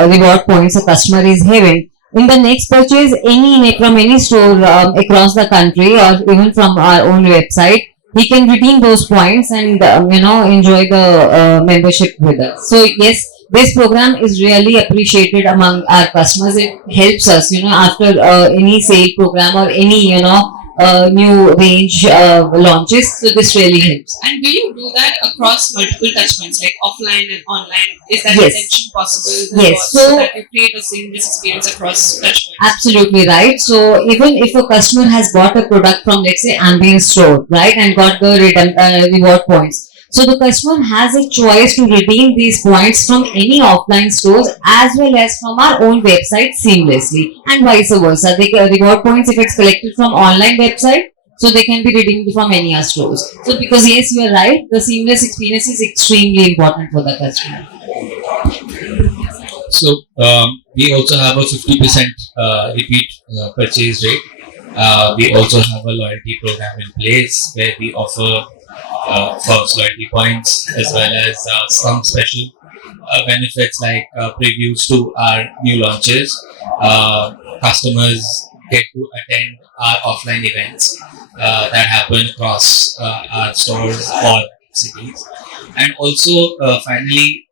reward points a customer is having, in the next purchase, from any store across the country or even from our own website, he can redeem those points and enjoy the membership with us. So yes, this program is really appreciated among our customers. It helps us, after any sale program or any new range launches. So this really helps. And do you do that across multiple touchpoints, like offline and online? Is that Yes. retention possible? Yes. So So that you create a seamless experience across touchpoints. absolutely right. So even if a customer has bought a product from, let's say, ambient store, right, and got the reward points, so the customer has a choice to redeem these points from any offline stores as well as from our own website seamlessly, and vice versa. The reward points, if it's collected from online website, so they can be redeemed from any other stores. So because yes, you are right, the seamless experience is extremely important for the customer. So we also have a 50% repeat purchase rate. We also have a loyalty program in place where we offer first loyalty points as well as some special benefits like previews to our new launches. Customers get to attend our offline events that happen across our stores or cities. And also, finally,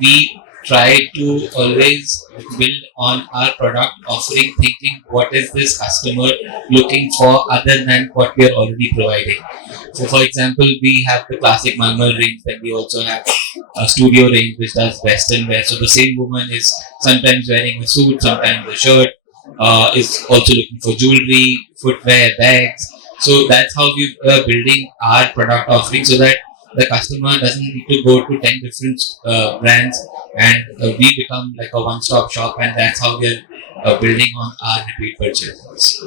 we try to always build on our product offering, thinking what is this customer looking for other than what we are already providing. So, for example, we have the classic Mulmul range, then we also have a studio range which does western wear. So, the same woman is sometimes wearing a suit, sometimes a shirt, is also looking for jewelry, footwear, bags. So, that's how we are building our product offering so that the customer doesn't need to go to 10 different brands, and we become like a one-stop shop, and that's how we're building on our repeat purchases.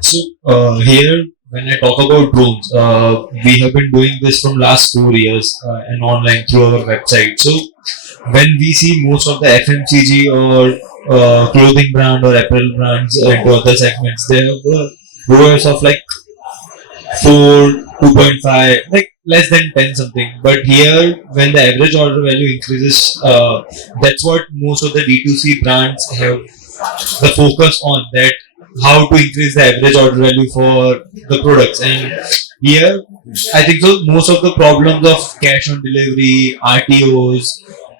So here, when I talk about drones, we have been doing this from last 4 years and online through our website. So when we see most of the FMCG or clothing brand or apparel brands into other segments, they have ROAS of like 4, 2.5, like less than 10 something. But here, when the average order value increases, that's what most of the D2C brands have the focus on, that how to increase the average order value for the products. And here, I think so most of the problems of cash on delivery, RTOs,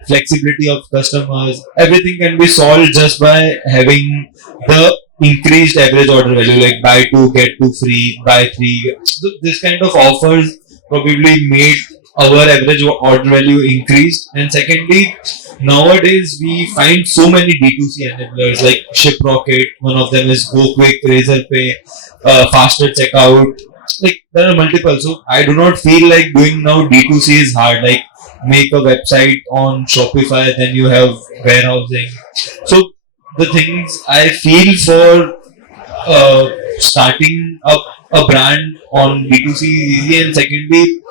flexibility of customers, everything can be solved just by having the increased average order value, like buy two get two free, buy three. So this kind of offers probably made our average order value increased. And secondly, nowadays we find so many D2C enablers like ShipRocket, one of them is GoKwik, Razorpay, faster checkout. Like there are multiple. So I do not feel like doing now D2C is hard. Like make a website on Shopify, then you have warehousing. So the things I feel for starting up a brand on D2C is easy, and secondly,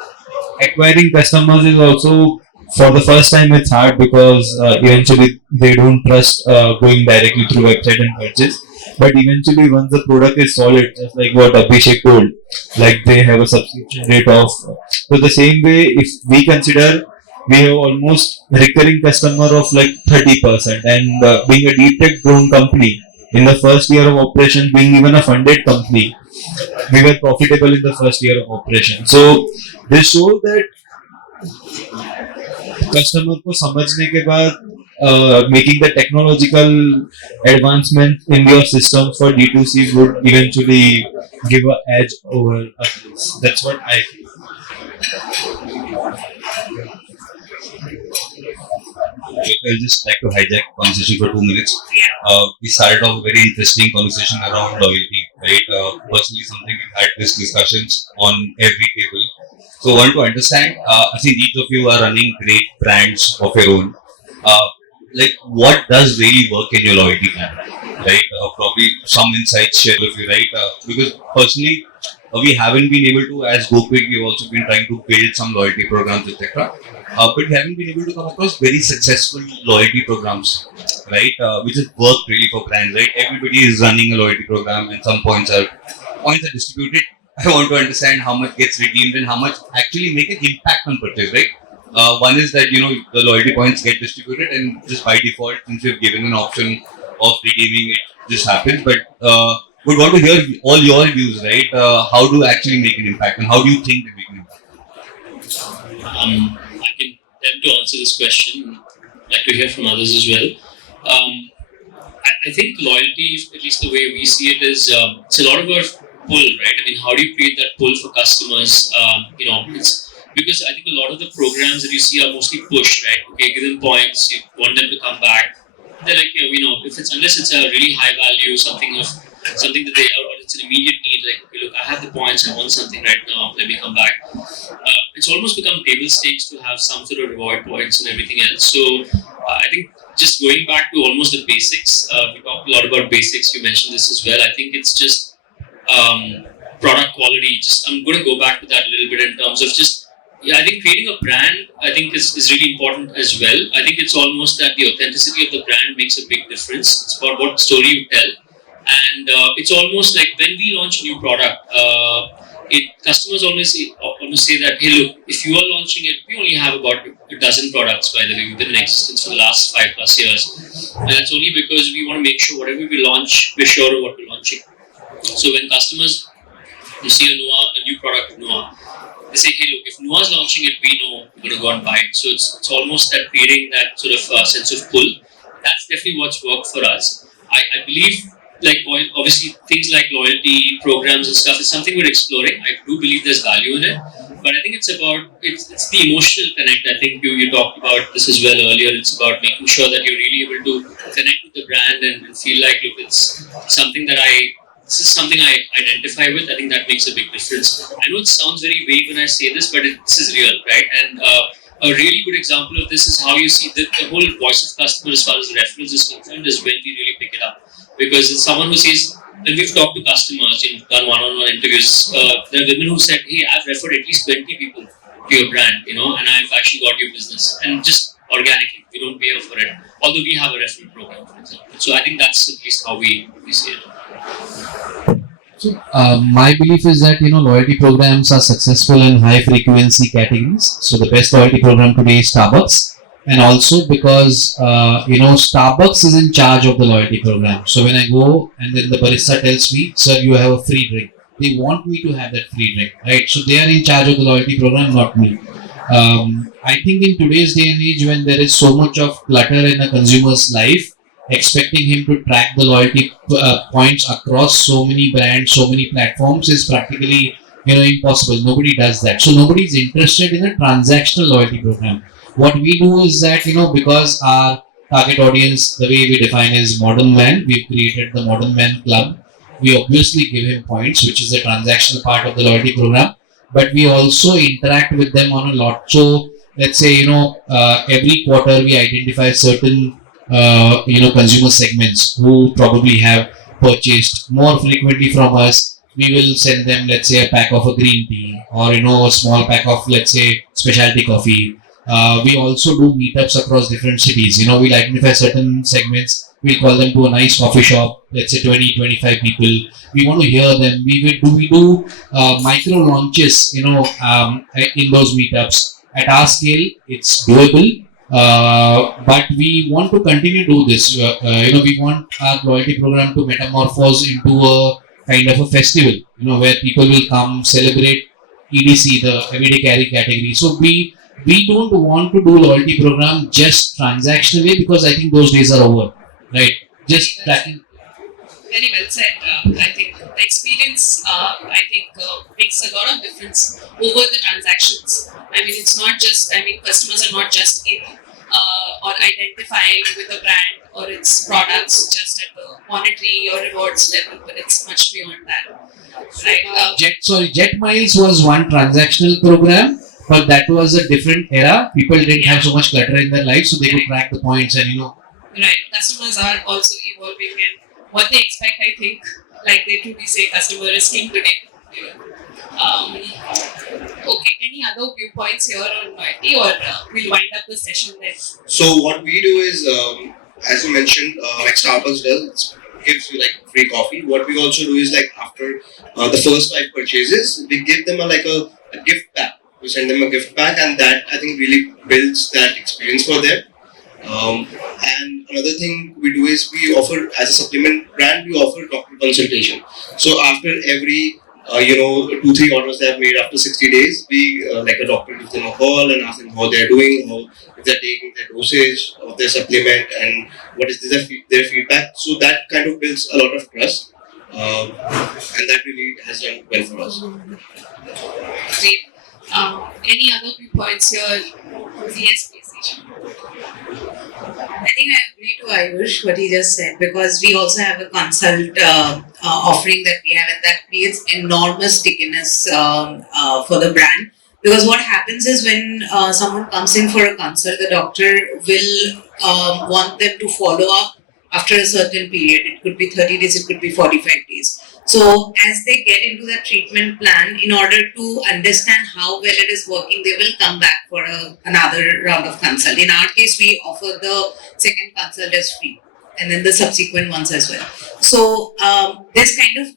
acquiring customers is also, for the first time it's hard because eventually they don't trust going directly through website and purchase. But eventually, once the product is solid, just like what Abhishek told, like they have a subscription rate of. So the same way, if we consider we have almost recurring customer of like 30%, and being a deep tech grown company in the first year of operation, being even a funded company, we were profitable in the first year of operation. So this shows that customer को समझने के बाद making the technological advancement in your system for D2C would eventually give an edge over others. That's what I feel. I'll just like to hijack conversation for 2 minutes. We started off a very interesting conversation around loyalty, right? Personally, something we had these discussions on every table. So, I want to understand. I think each of you are running great brands of your own. Like, what does really work in your loyalty plan, right? Probably some insights share with you, right? Because personally, we haven't been able to, as GoKwik, we've also been trying to build some loyalty programs, etc. But we haven't been able to come across very successful loyalty programs, right? Which has worked really for brands, right? Everybody is running a loyalty program, and some points are distributed. I want to understand how much gets redeemed and how much actually make an impact on purchase, right? One is that the loyalty points get distributed, and just by default, since you've given an option of redeeming, it just happens. But would want to hear all your views, right? How to actually make an impact, and how do you think they make an impact? I can attempt to answer this question. I'd like to hear from others as well. I think loyalty, at least the way we see it, is it's a lot of our pull, right? I mean, how do you create that pull for customers? It's because I think a lot of the programs that you see are mostly push, right? Okay, give them points, you want them to come back. They're like, if it's unless it's a really high value, something that they or it's an immediate need, like, okay, look, I have the points, I want something right now, let me come back. It's almost become table stakes to have some sort of reward points and everything else. So I think just going back to almost the basics, we talked a lot about basics, you mentioned this as well. I think it's just product quality. I'm going to go back to that a little bit in terms of I think creating a brand, I think is really important as well. I think it's almost that the authenticity of the brand makes a big difference. It's about what story you tell. And it's almost like when we launch a new product, customers always say that, hey, look, if you are launching it, we only have about a dozen products, by the way. We've been in existence for the last 5+ years. And that's only because we want to make sure whatever we launch, we're sure of what we're launching. So when customers, you see a new product of Noah, they say, hey, look, if Noah's launching it, we know we're going to go and buy it. So it's almost that creating that sort of sense of pull. That's definitely what's worked for us. I believe, like, obviously things like loyalty programs and stuff is something we're exploring. I do believe there's value in it, but I think it's the emotional connect. I think you talked about this as well earlier. It's about making sure that you're really able to connect with the brand and feel like, look, it's something that this is something I identify with. I think that makes a big difference. I know it sounds very vague when I say this, but this is real, right? And a really good example of this is how you see the whole voice of customer as far as referrals is concerned is when we really pick it up. Because it's someone who says, when we've talked to customers, done one-on-one interviews, there are women who said, hey, I've referred at least 20 people to your brand, and I've actually got your business. And just organically, we don't pay for it. Although we have a referral program, for example. So I think that's at least how we see it. So my belief is that loyalty programs are successful in high frequency categories. So the best loyalty program today is Starbucks, and also because Starbucks is in charge of the loyalty program. So when I go and then the barista tells me, sir, you have a free drink, they want me to have that free drink, right? So they are in charge of the loyalty program, not me. I think in today's day and age, when there is so much of clutter in a consumer's life, expecting him to track the loyalty points across so many brands, so many platforms is practically impossible. Nobody does that. So nobody is interested in a transactional loyalty program. What we do is that because our target audience, the way we define is modern man, we've created the Modern Man Club. We obviously give him points, which is the transactional part of the loyalty program, but we also interact with them on a lot. So let's say every quarter we identify certain consumer segments who probably have purchased more frequently from us. We will send them, let's say, a pack of a green tea or a small pack of, let's say, specialty coffee. We also do meetups across different cities. We'll identify certain segments. We'll call them to a nice coffee shop, let's say 20-25 people. We want to hear them. We do micro launches, in those meetups. At our scale, it's doable. But we want to continue to do this. We want our loyalty program to metamorphose into a kind of a festival, where people will come celebrate EDC, the everyday carry category. So we don't want to do loyalty program just transactionally, because I think those days are over, right? Just tracking. Very well said. I think the experience, makes a lot of difference over the transactions. I mean, it's not just, customers are not just in or identifying with a brand or its products just at the monetary or rewards level, but it's much beyond that. Right? Jet Miles was one transactional program, but that was a different era. People didn't have so much clutter in their life, so they could track the points and Right. Customers are also evolving, and what they expect, I think, like they truly say, customer is king today. Okay. Any other viewpoints here on loyalty, or we'll wind up the session then? So what we do is, as you mentioned, like Starbucks does, gives you like free coffee. What we also do is, like, after the first 5 purchases, we give them a gift pack. We send them a gift pack, and that, I think, really builds that experience for them. And another thing we do is, we offer, as a supplement brand, we offer doctor consultation. So after every 2-3 orders they have made after 60 days, we like a doctor gives them a call and asks them how they're doing, if they're taking their dosage of their supplement, and what is their feedback. So that kind of builds a lot of trust, and that really has done well for us. Great. Any other viewpoints here? Yes, please, Isha. I think I agree to Ayush what he just said, because we also have a consult offering that we have, and that creates enormous stickiness for the brand. Because what happens is, when someone comes in for a consult, the doctor will want them to follow up after a certain period. It could be 30 days, it could be 45 days. So as they get into the treatment plan, in order to understand how well it is working, they will come back for another round of consult. In our case, we offer the second consult as free, and then the subsequent ones as well. So this kind of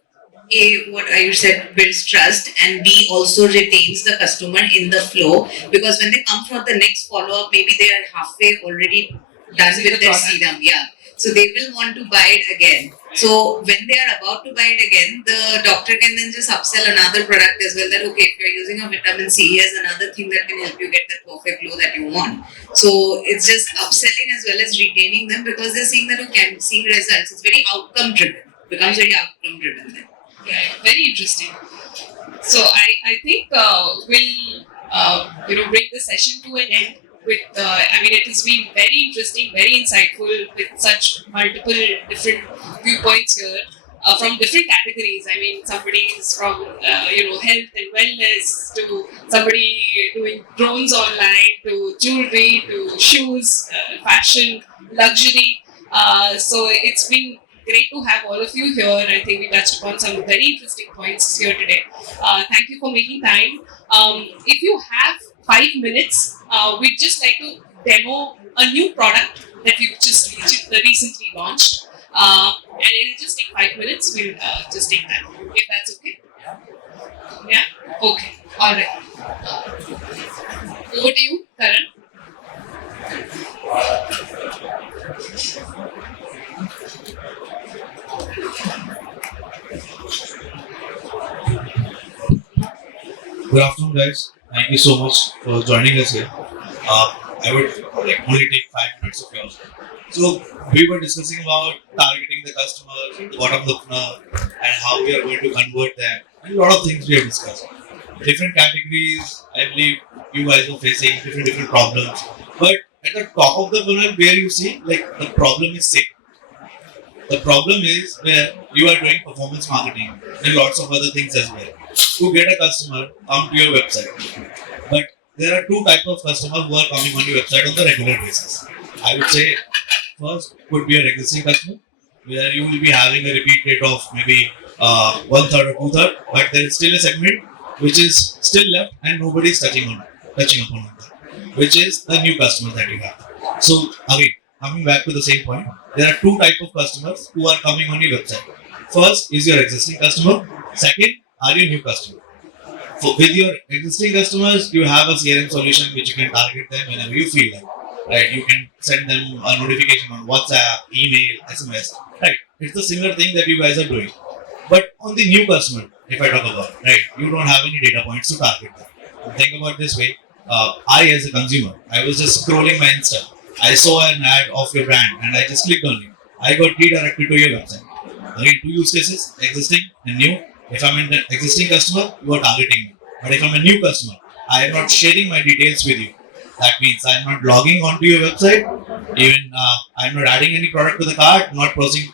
what Ayush said builds trust, and B also retains the customer in the flow, because when they come for the next follow-up, maybe they are halfway already done with their serum. Yeah. So they will want to buy it again. So when they are about to buy it again, the doctor can then just upsell another product as well, that okay, if you're using a vitamin C, here's another thing that can help you get that perfect glow that you want. So it's just upselling as well as retaining them, because they're seeing that, okay, I'm seeing results. It's very outcome driven. Becomes very outcome driven then. Right. Very interesting. So I think we'll bring the session to an end. It has been very interesting, very insightful, with such multiple different viewpoints here from different categories. I mean, somebody is from health and wellness, to somebody doing drones online, to jewelry, to shoes, fashion, luxury. So it's been great to have all of you here. I think we touched upon some very interesting points here today. Thank you for making time. If you have 5 minutes, we'd just like to demo a new product that we've just recently launched. And it'll just take 5 minutes. We'll just take that, if that's okay. Yeah? Okay. All right. Over to you, Karan. Good afternoon, guys. Thank you so much for joining us here. I would only take 5 minutes of yours. So we were discussing about targeting the customers, the bottom of the funnel, and how we are going to convert them, and a lot of things we have discussed. Different categories, I believe you guys are facing different problems. But at the top of the funnel, where you see the problem is same. The problem is where you are doing performance marketing and lots of other things as well to get a customer come to your website. But there are 2 types of customers who are coming on your website on the regular basis. I would say first could be an existing customer, where you will be having a repeat rate of maybe 1/3 or 2/3, but there is still a segment which is still left and nobody is touching upon it, which is the new customers that you have. So again, coming back to the same point, there are 2 types of customers who are coming on your website. First is your existing customer. Second are your new customer. With your existing customers, you have a CRM solution which you can target them whenever you feel like. Right? You can send them a notification on WhatsApp, email, SMS. Right? It's the similar thing that you guys are doing. But on the new customer, if I talk about, right, you don't have any data points to target them. Think about this way. I, as a consumer, I was just scrolling my Insta. I saw an ad of your brand and I just clicked on it. I got redirected to your website. Again, two use cases, existing and new. If I'm an existing customer, you are targeting me. But if I'm a new customer, I am not sharing my details with you. That means I'm not logging onto your website. Even I'm not adding any product to the cart, not proceeding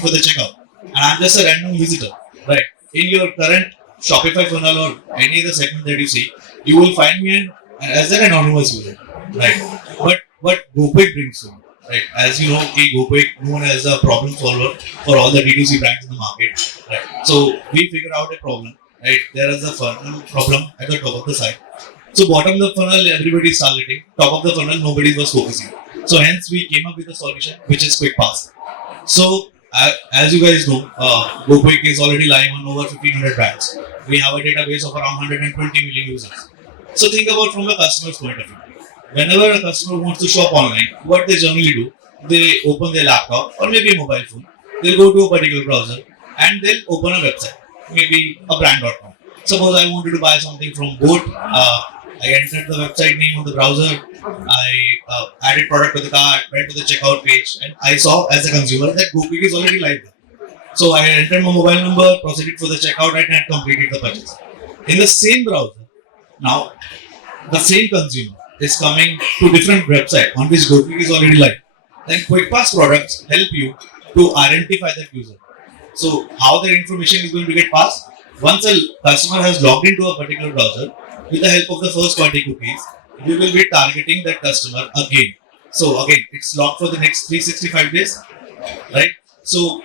for the checkout. And I'm just a random visitor. Right. In your current Shopify funnel or any other segment that you see, you will find me as an anonymous user. Right. But what GoKwik brings to me, right? As you know, GoKwik known as a problem solver for all the D2C brands in the market. Right. So we figure out a problem. Right. There is a funnel problem at the top of the site. So bottom of the funnel, everybody is targeting. Top of the funnel, nobody was focusing. So hence we came up with a solution which is Quick Pass. So as you guys know, GoKwik is already live on over 1500 brands. We have a database of around 120 million users. So think about from a customer's point of view. Whenever a customer wants to shop online, what they generally do, they open their laptop or maybe a mobile phone. They'll go to a particular browser and they'll open a website, maybe a brand.com. Suppose I wanted to buy something from Boat. I entered the website name of the browser. I added product to the cart, went to the checkout page, and I saw as a consumer that GoKwik is already live there. So I entered my mobile number, proceeded for the checkout, and had completed the purchase. In the same browser, now the same consumer is coming to different website on which GoKwik is already live. Then Quick Pass products help you to identify that user. So how their information is going to get passed? Once a customer has logged into a particular browser, with the help of the first party cookies, we will be targeting that customer again. So again, it's locked for the next 365 days, right? So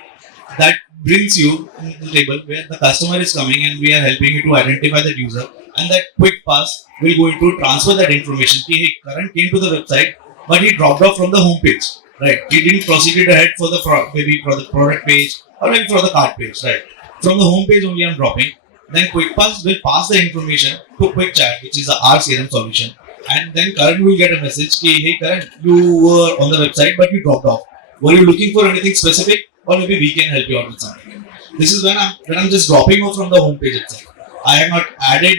that brings you to the table where the customer is coming and we are helping you to identify that user, and that Quick Pass will go into transfer that information. He current came to the website, but he dropped off from the home page, right? He didn't proceed ahead for the maybe for the product page or maybe for the cart page, right? From the home page only I'm dropping. Then Quick Pass will pass the information to Quick Chat, which is a RCRM solution, and then Karan will get a message, hey Karan, you were on the website but you dropped off. Were you looking for anything specific, or maybe we can help you out with something? This is when I'm just dropping off from the home page itself. I have not added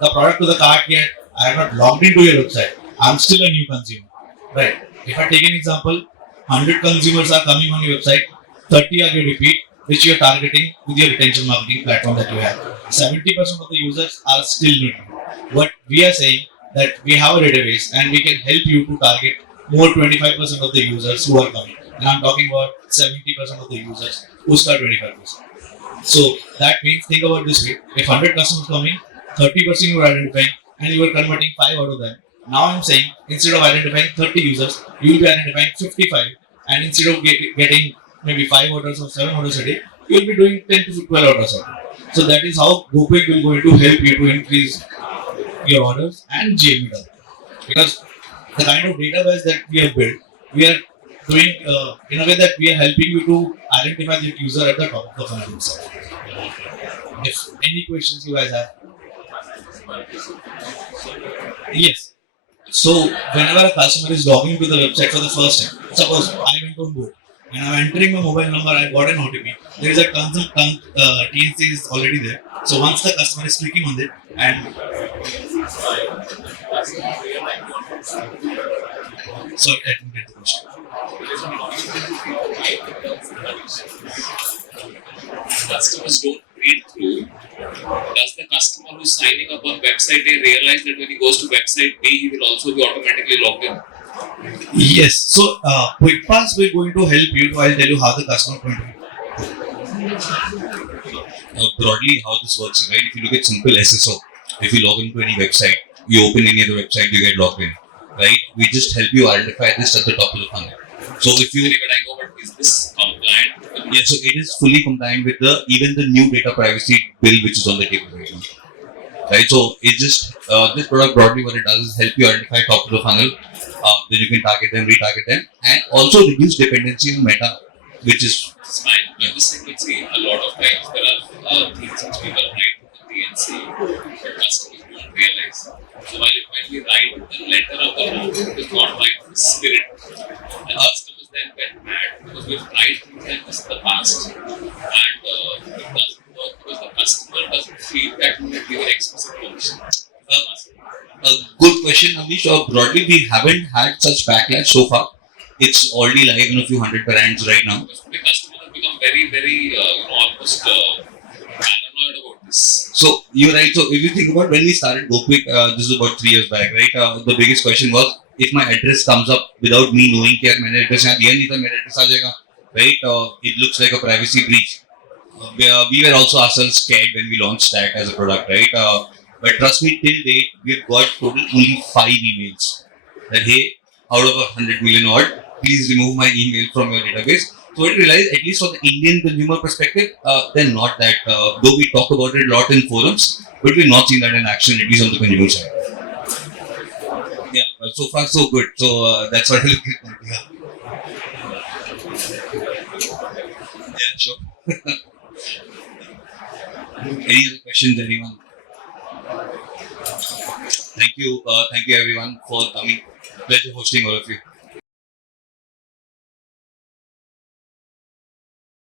the product to the cart yet. I have not logged into your website. I'm still a new consumer, right? If I take an example, 100 consumers are coming on your website, 30 are your repeat, which you are targeting with your retention marketing platform that you have. 70% of the users are still new. What we are saying that we have a database and we can help you to target more 25% of the users who are coming. And I'm talking about 70% of the users who start 25%. So that means, think about this way, if 100 customers coming, 30% you are identifying and you are converting 5 out of them. Now I'm saying, instead of identifying 30 users, you will be identifying 55, and instead of getting maybe 5 orders or 7 orders a day, you will be doing 10 to 12 orders a day. So that is how GoKwik will going to help you to increase your orders and GMV. Because the kind of database that we have built, we are doing in a way that we are helping you to identify the user at the top of the funnel itself. If any questions you guys have. Yes. So whenever a customer is logging to the website for the first time, suppose I went on board and I'm entering my mobile number, I got an OTP. There is a TNC is already there. So once the customer is clicking on it and sorry, I didn't get the question. Customers don't read through. Does the customer who's signing up on website A realize that when he goes to website B, he will also be automatically logged in? Yes. So Quick Pass will going to help you. I'll tell you how the customer point of view. Broadly, how this works, right? If you look at simple SSO, if you log into any website, you open any other website, you get logged in, right? We just help you identify this at the top of the funnel. So if you, is this compliant? Yeah, so it is fully compliant with even the new data privacy bill which is on the table right now. Right, so it's just this product broadly what it does is help you identify top of the funnel, then you can target them, retarget them, and also reduce dependency on Meta, which is fine. I'm just saying, let's see, a lot of times there are things which people write to the PNC, but customers don't realize. So while it might be right, the letter of the law is not right in the spirit. And customers then get mad because we've tried things like this in the past, and it doesn't that you would give an explicit permission? A good question, Amish. Broadly, we haven't had such backlash so far. It's already live in a few hundred brands right now. The customers have become very, almost paranoid about this. So you're right. So if you think about when we started GoKwik, this is about 3 years back, right? The biggest question was if my address comes up without me knowing that my address यहाँ दिया नहीं था, मेरा address आ जाएगा, right? It looks like a privacy breach. We were also ourselves scared when we launched that as a product, right? But trust me, till date, we've got total only 5 emails. That hey, out of 100 million odd, please remove my email from your database. So I realized, at least from the Indian consumer perspective, they're not that. Though we talk about it a lot in forums, but we've not seen that in action, at least on the consumer side. Yeah, so far so good. So that's what I look at. Yeah, sure. Any other questions, anyone? Thank you everyone for coming. Pleasure hosting all of you.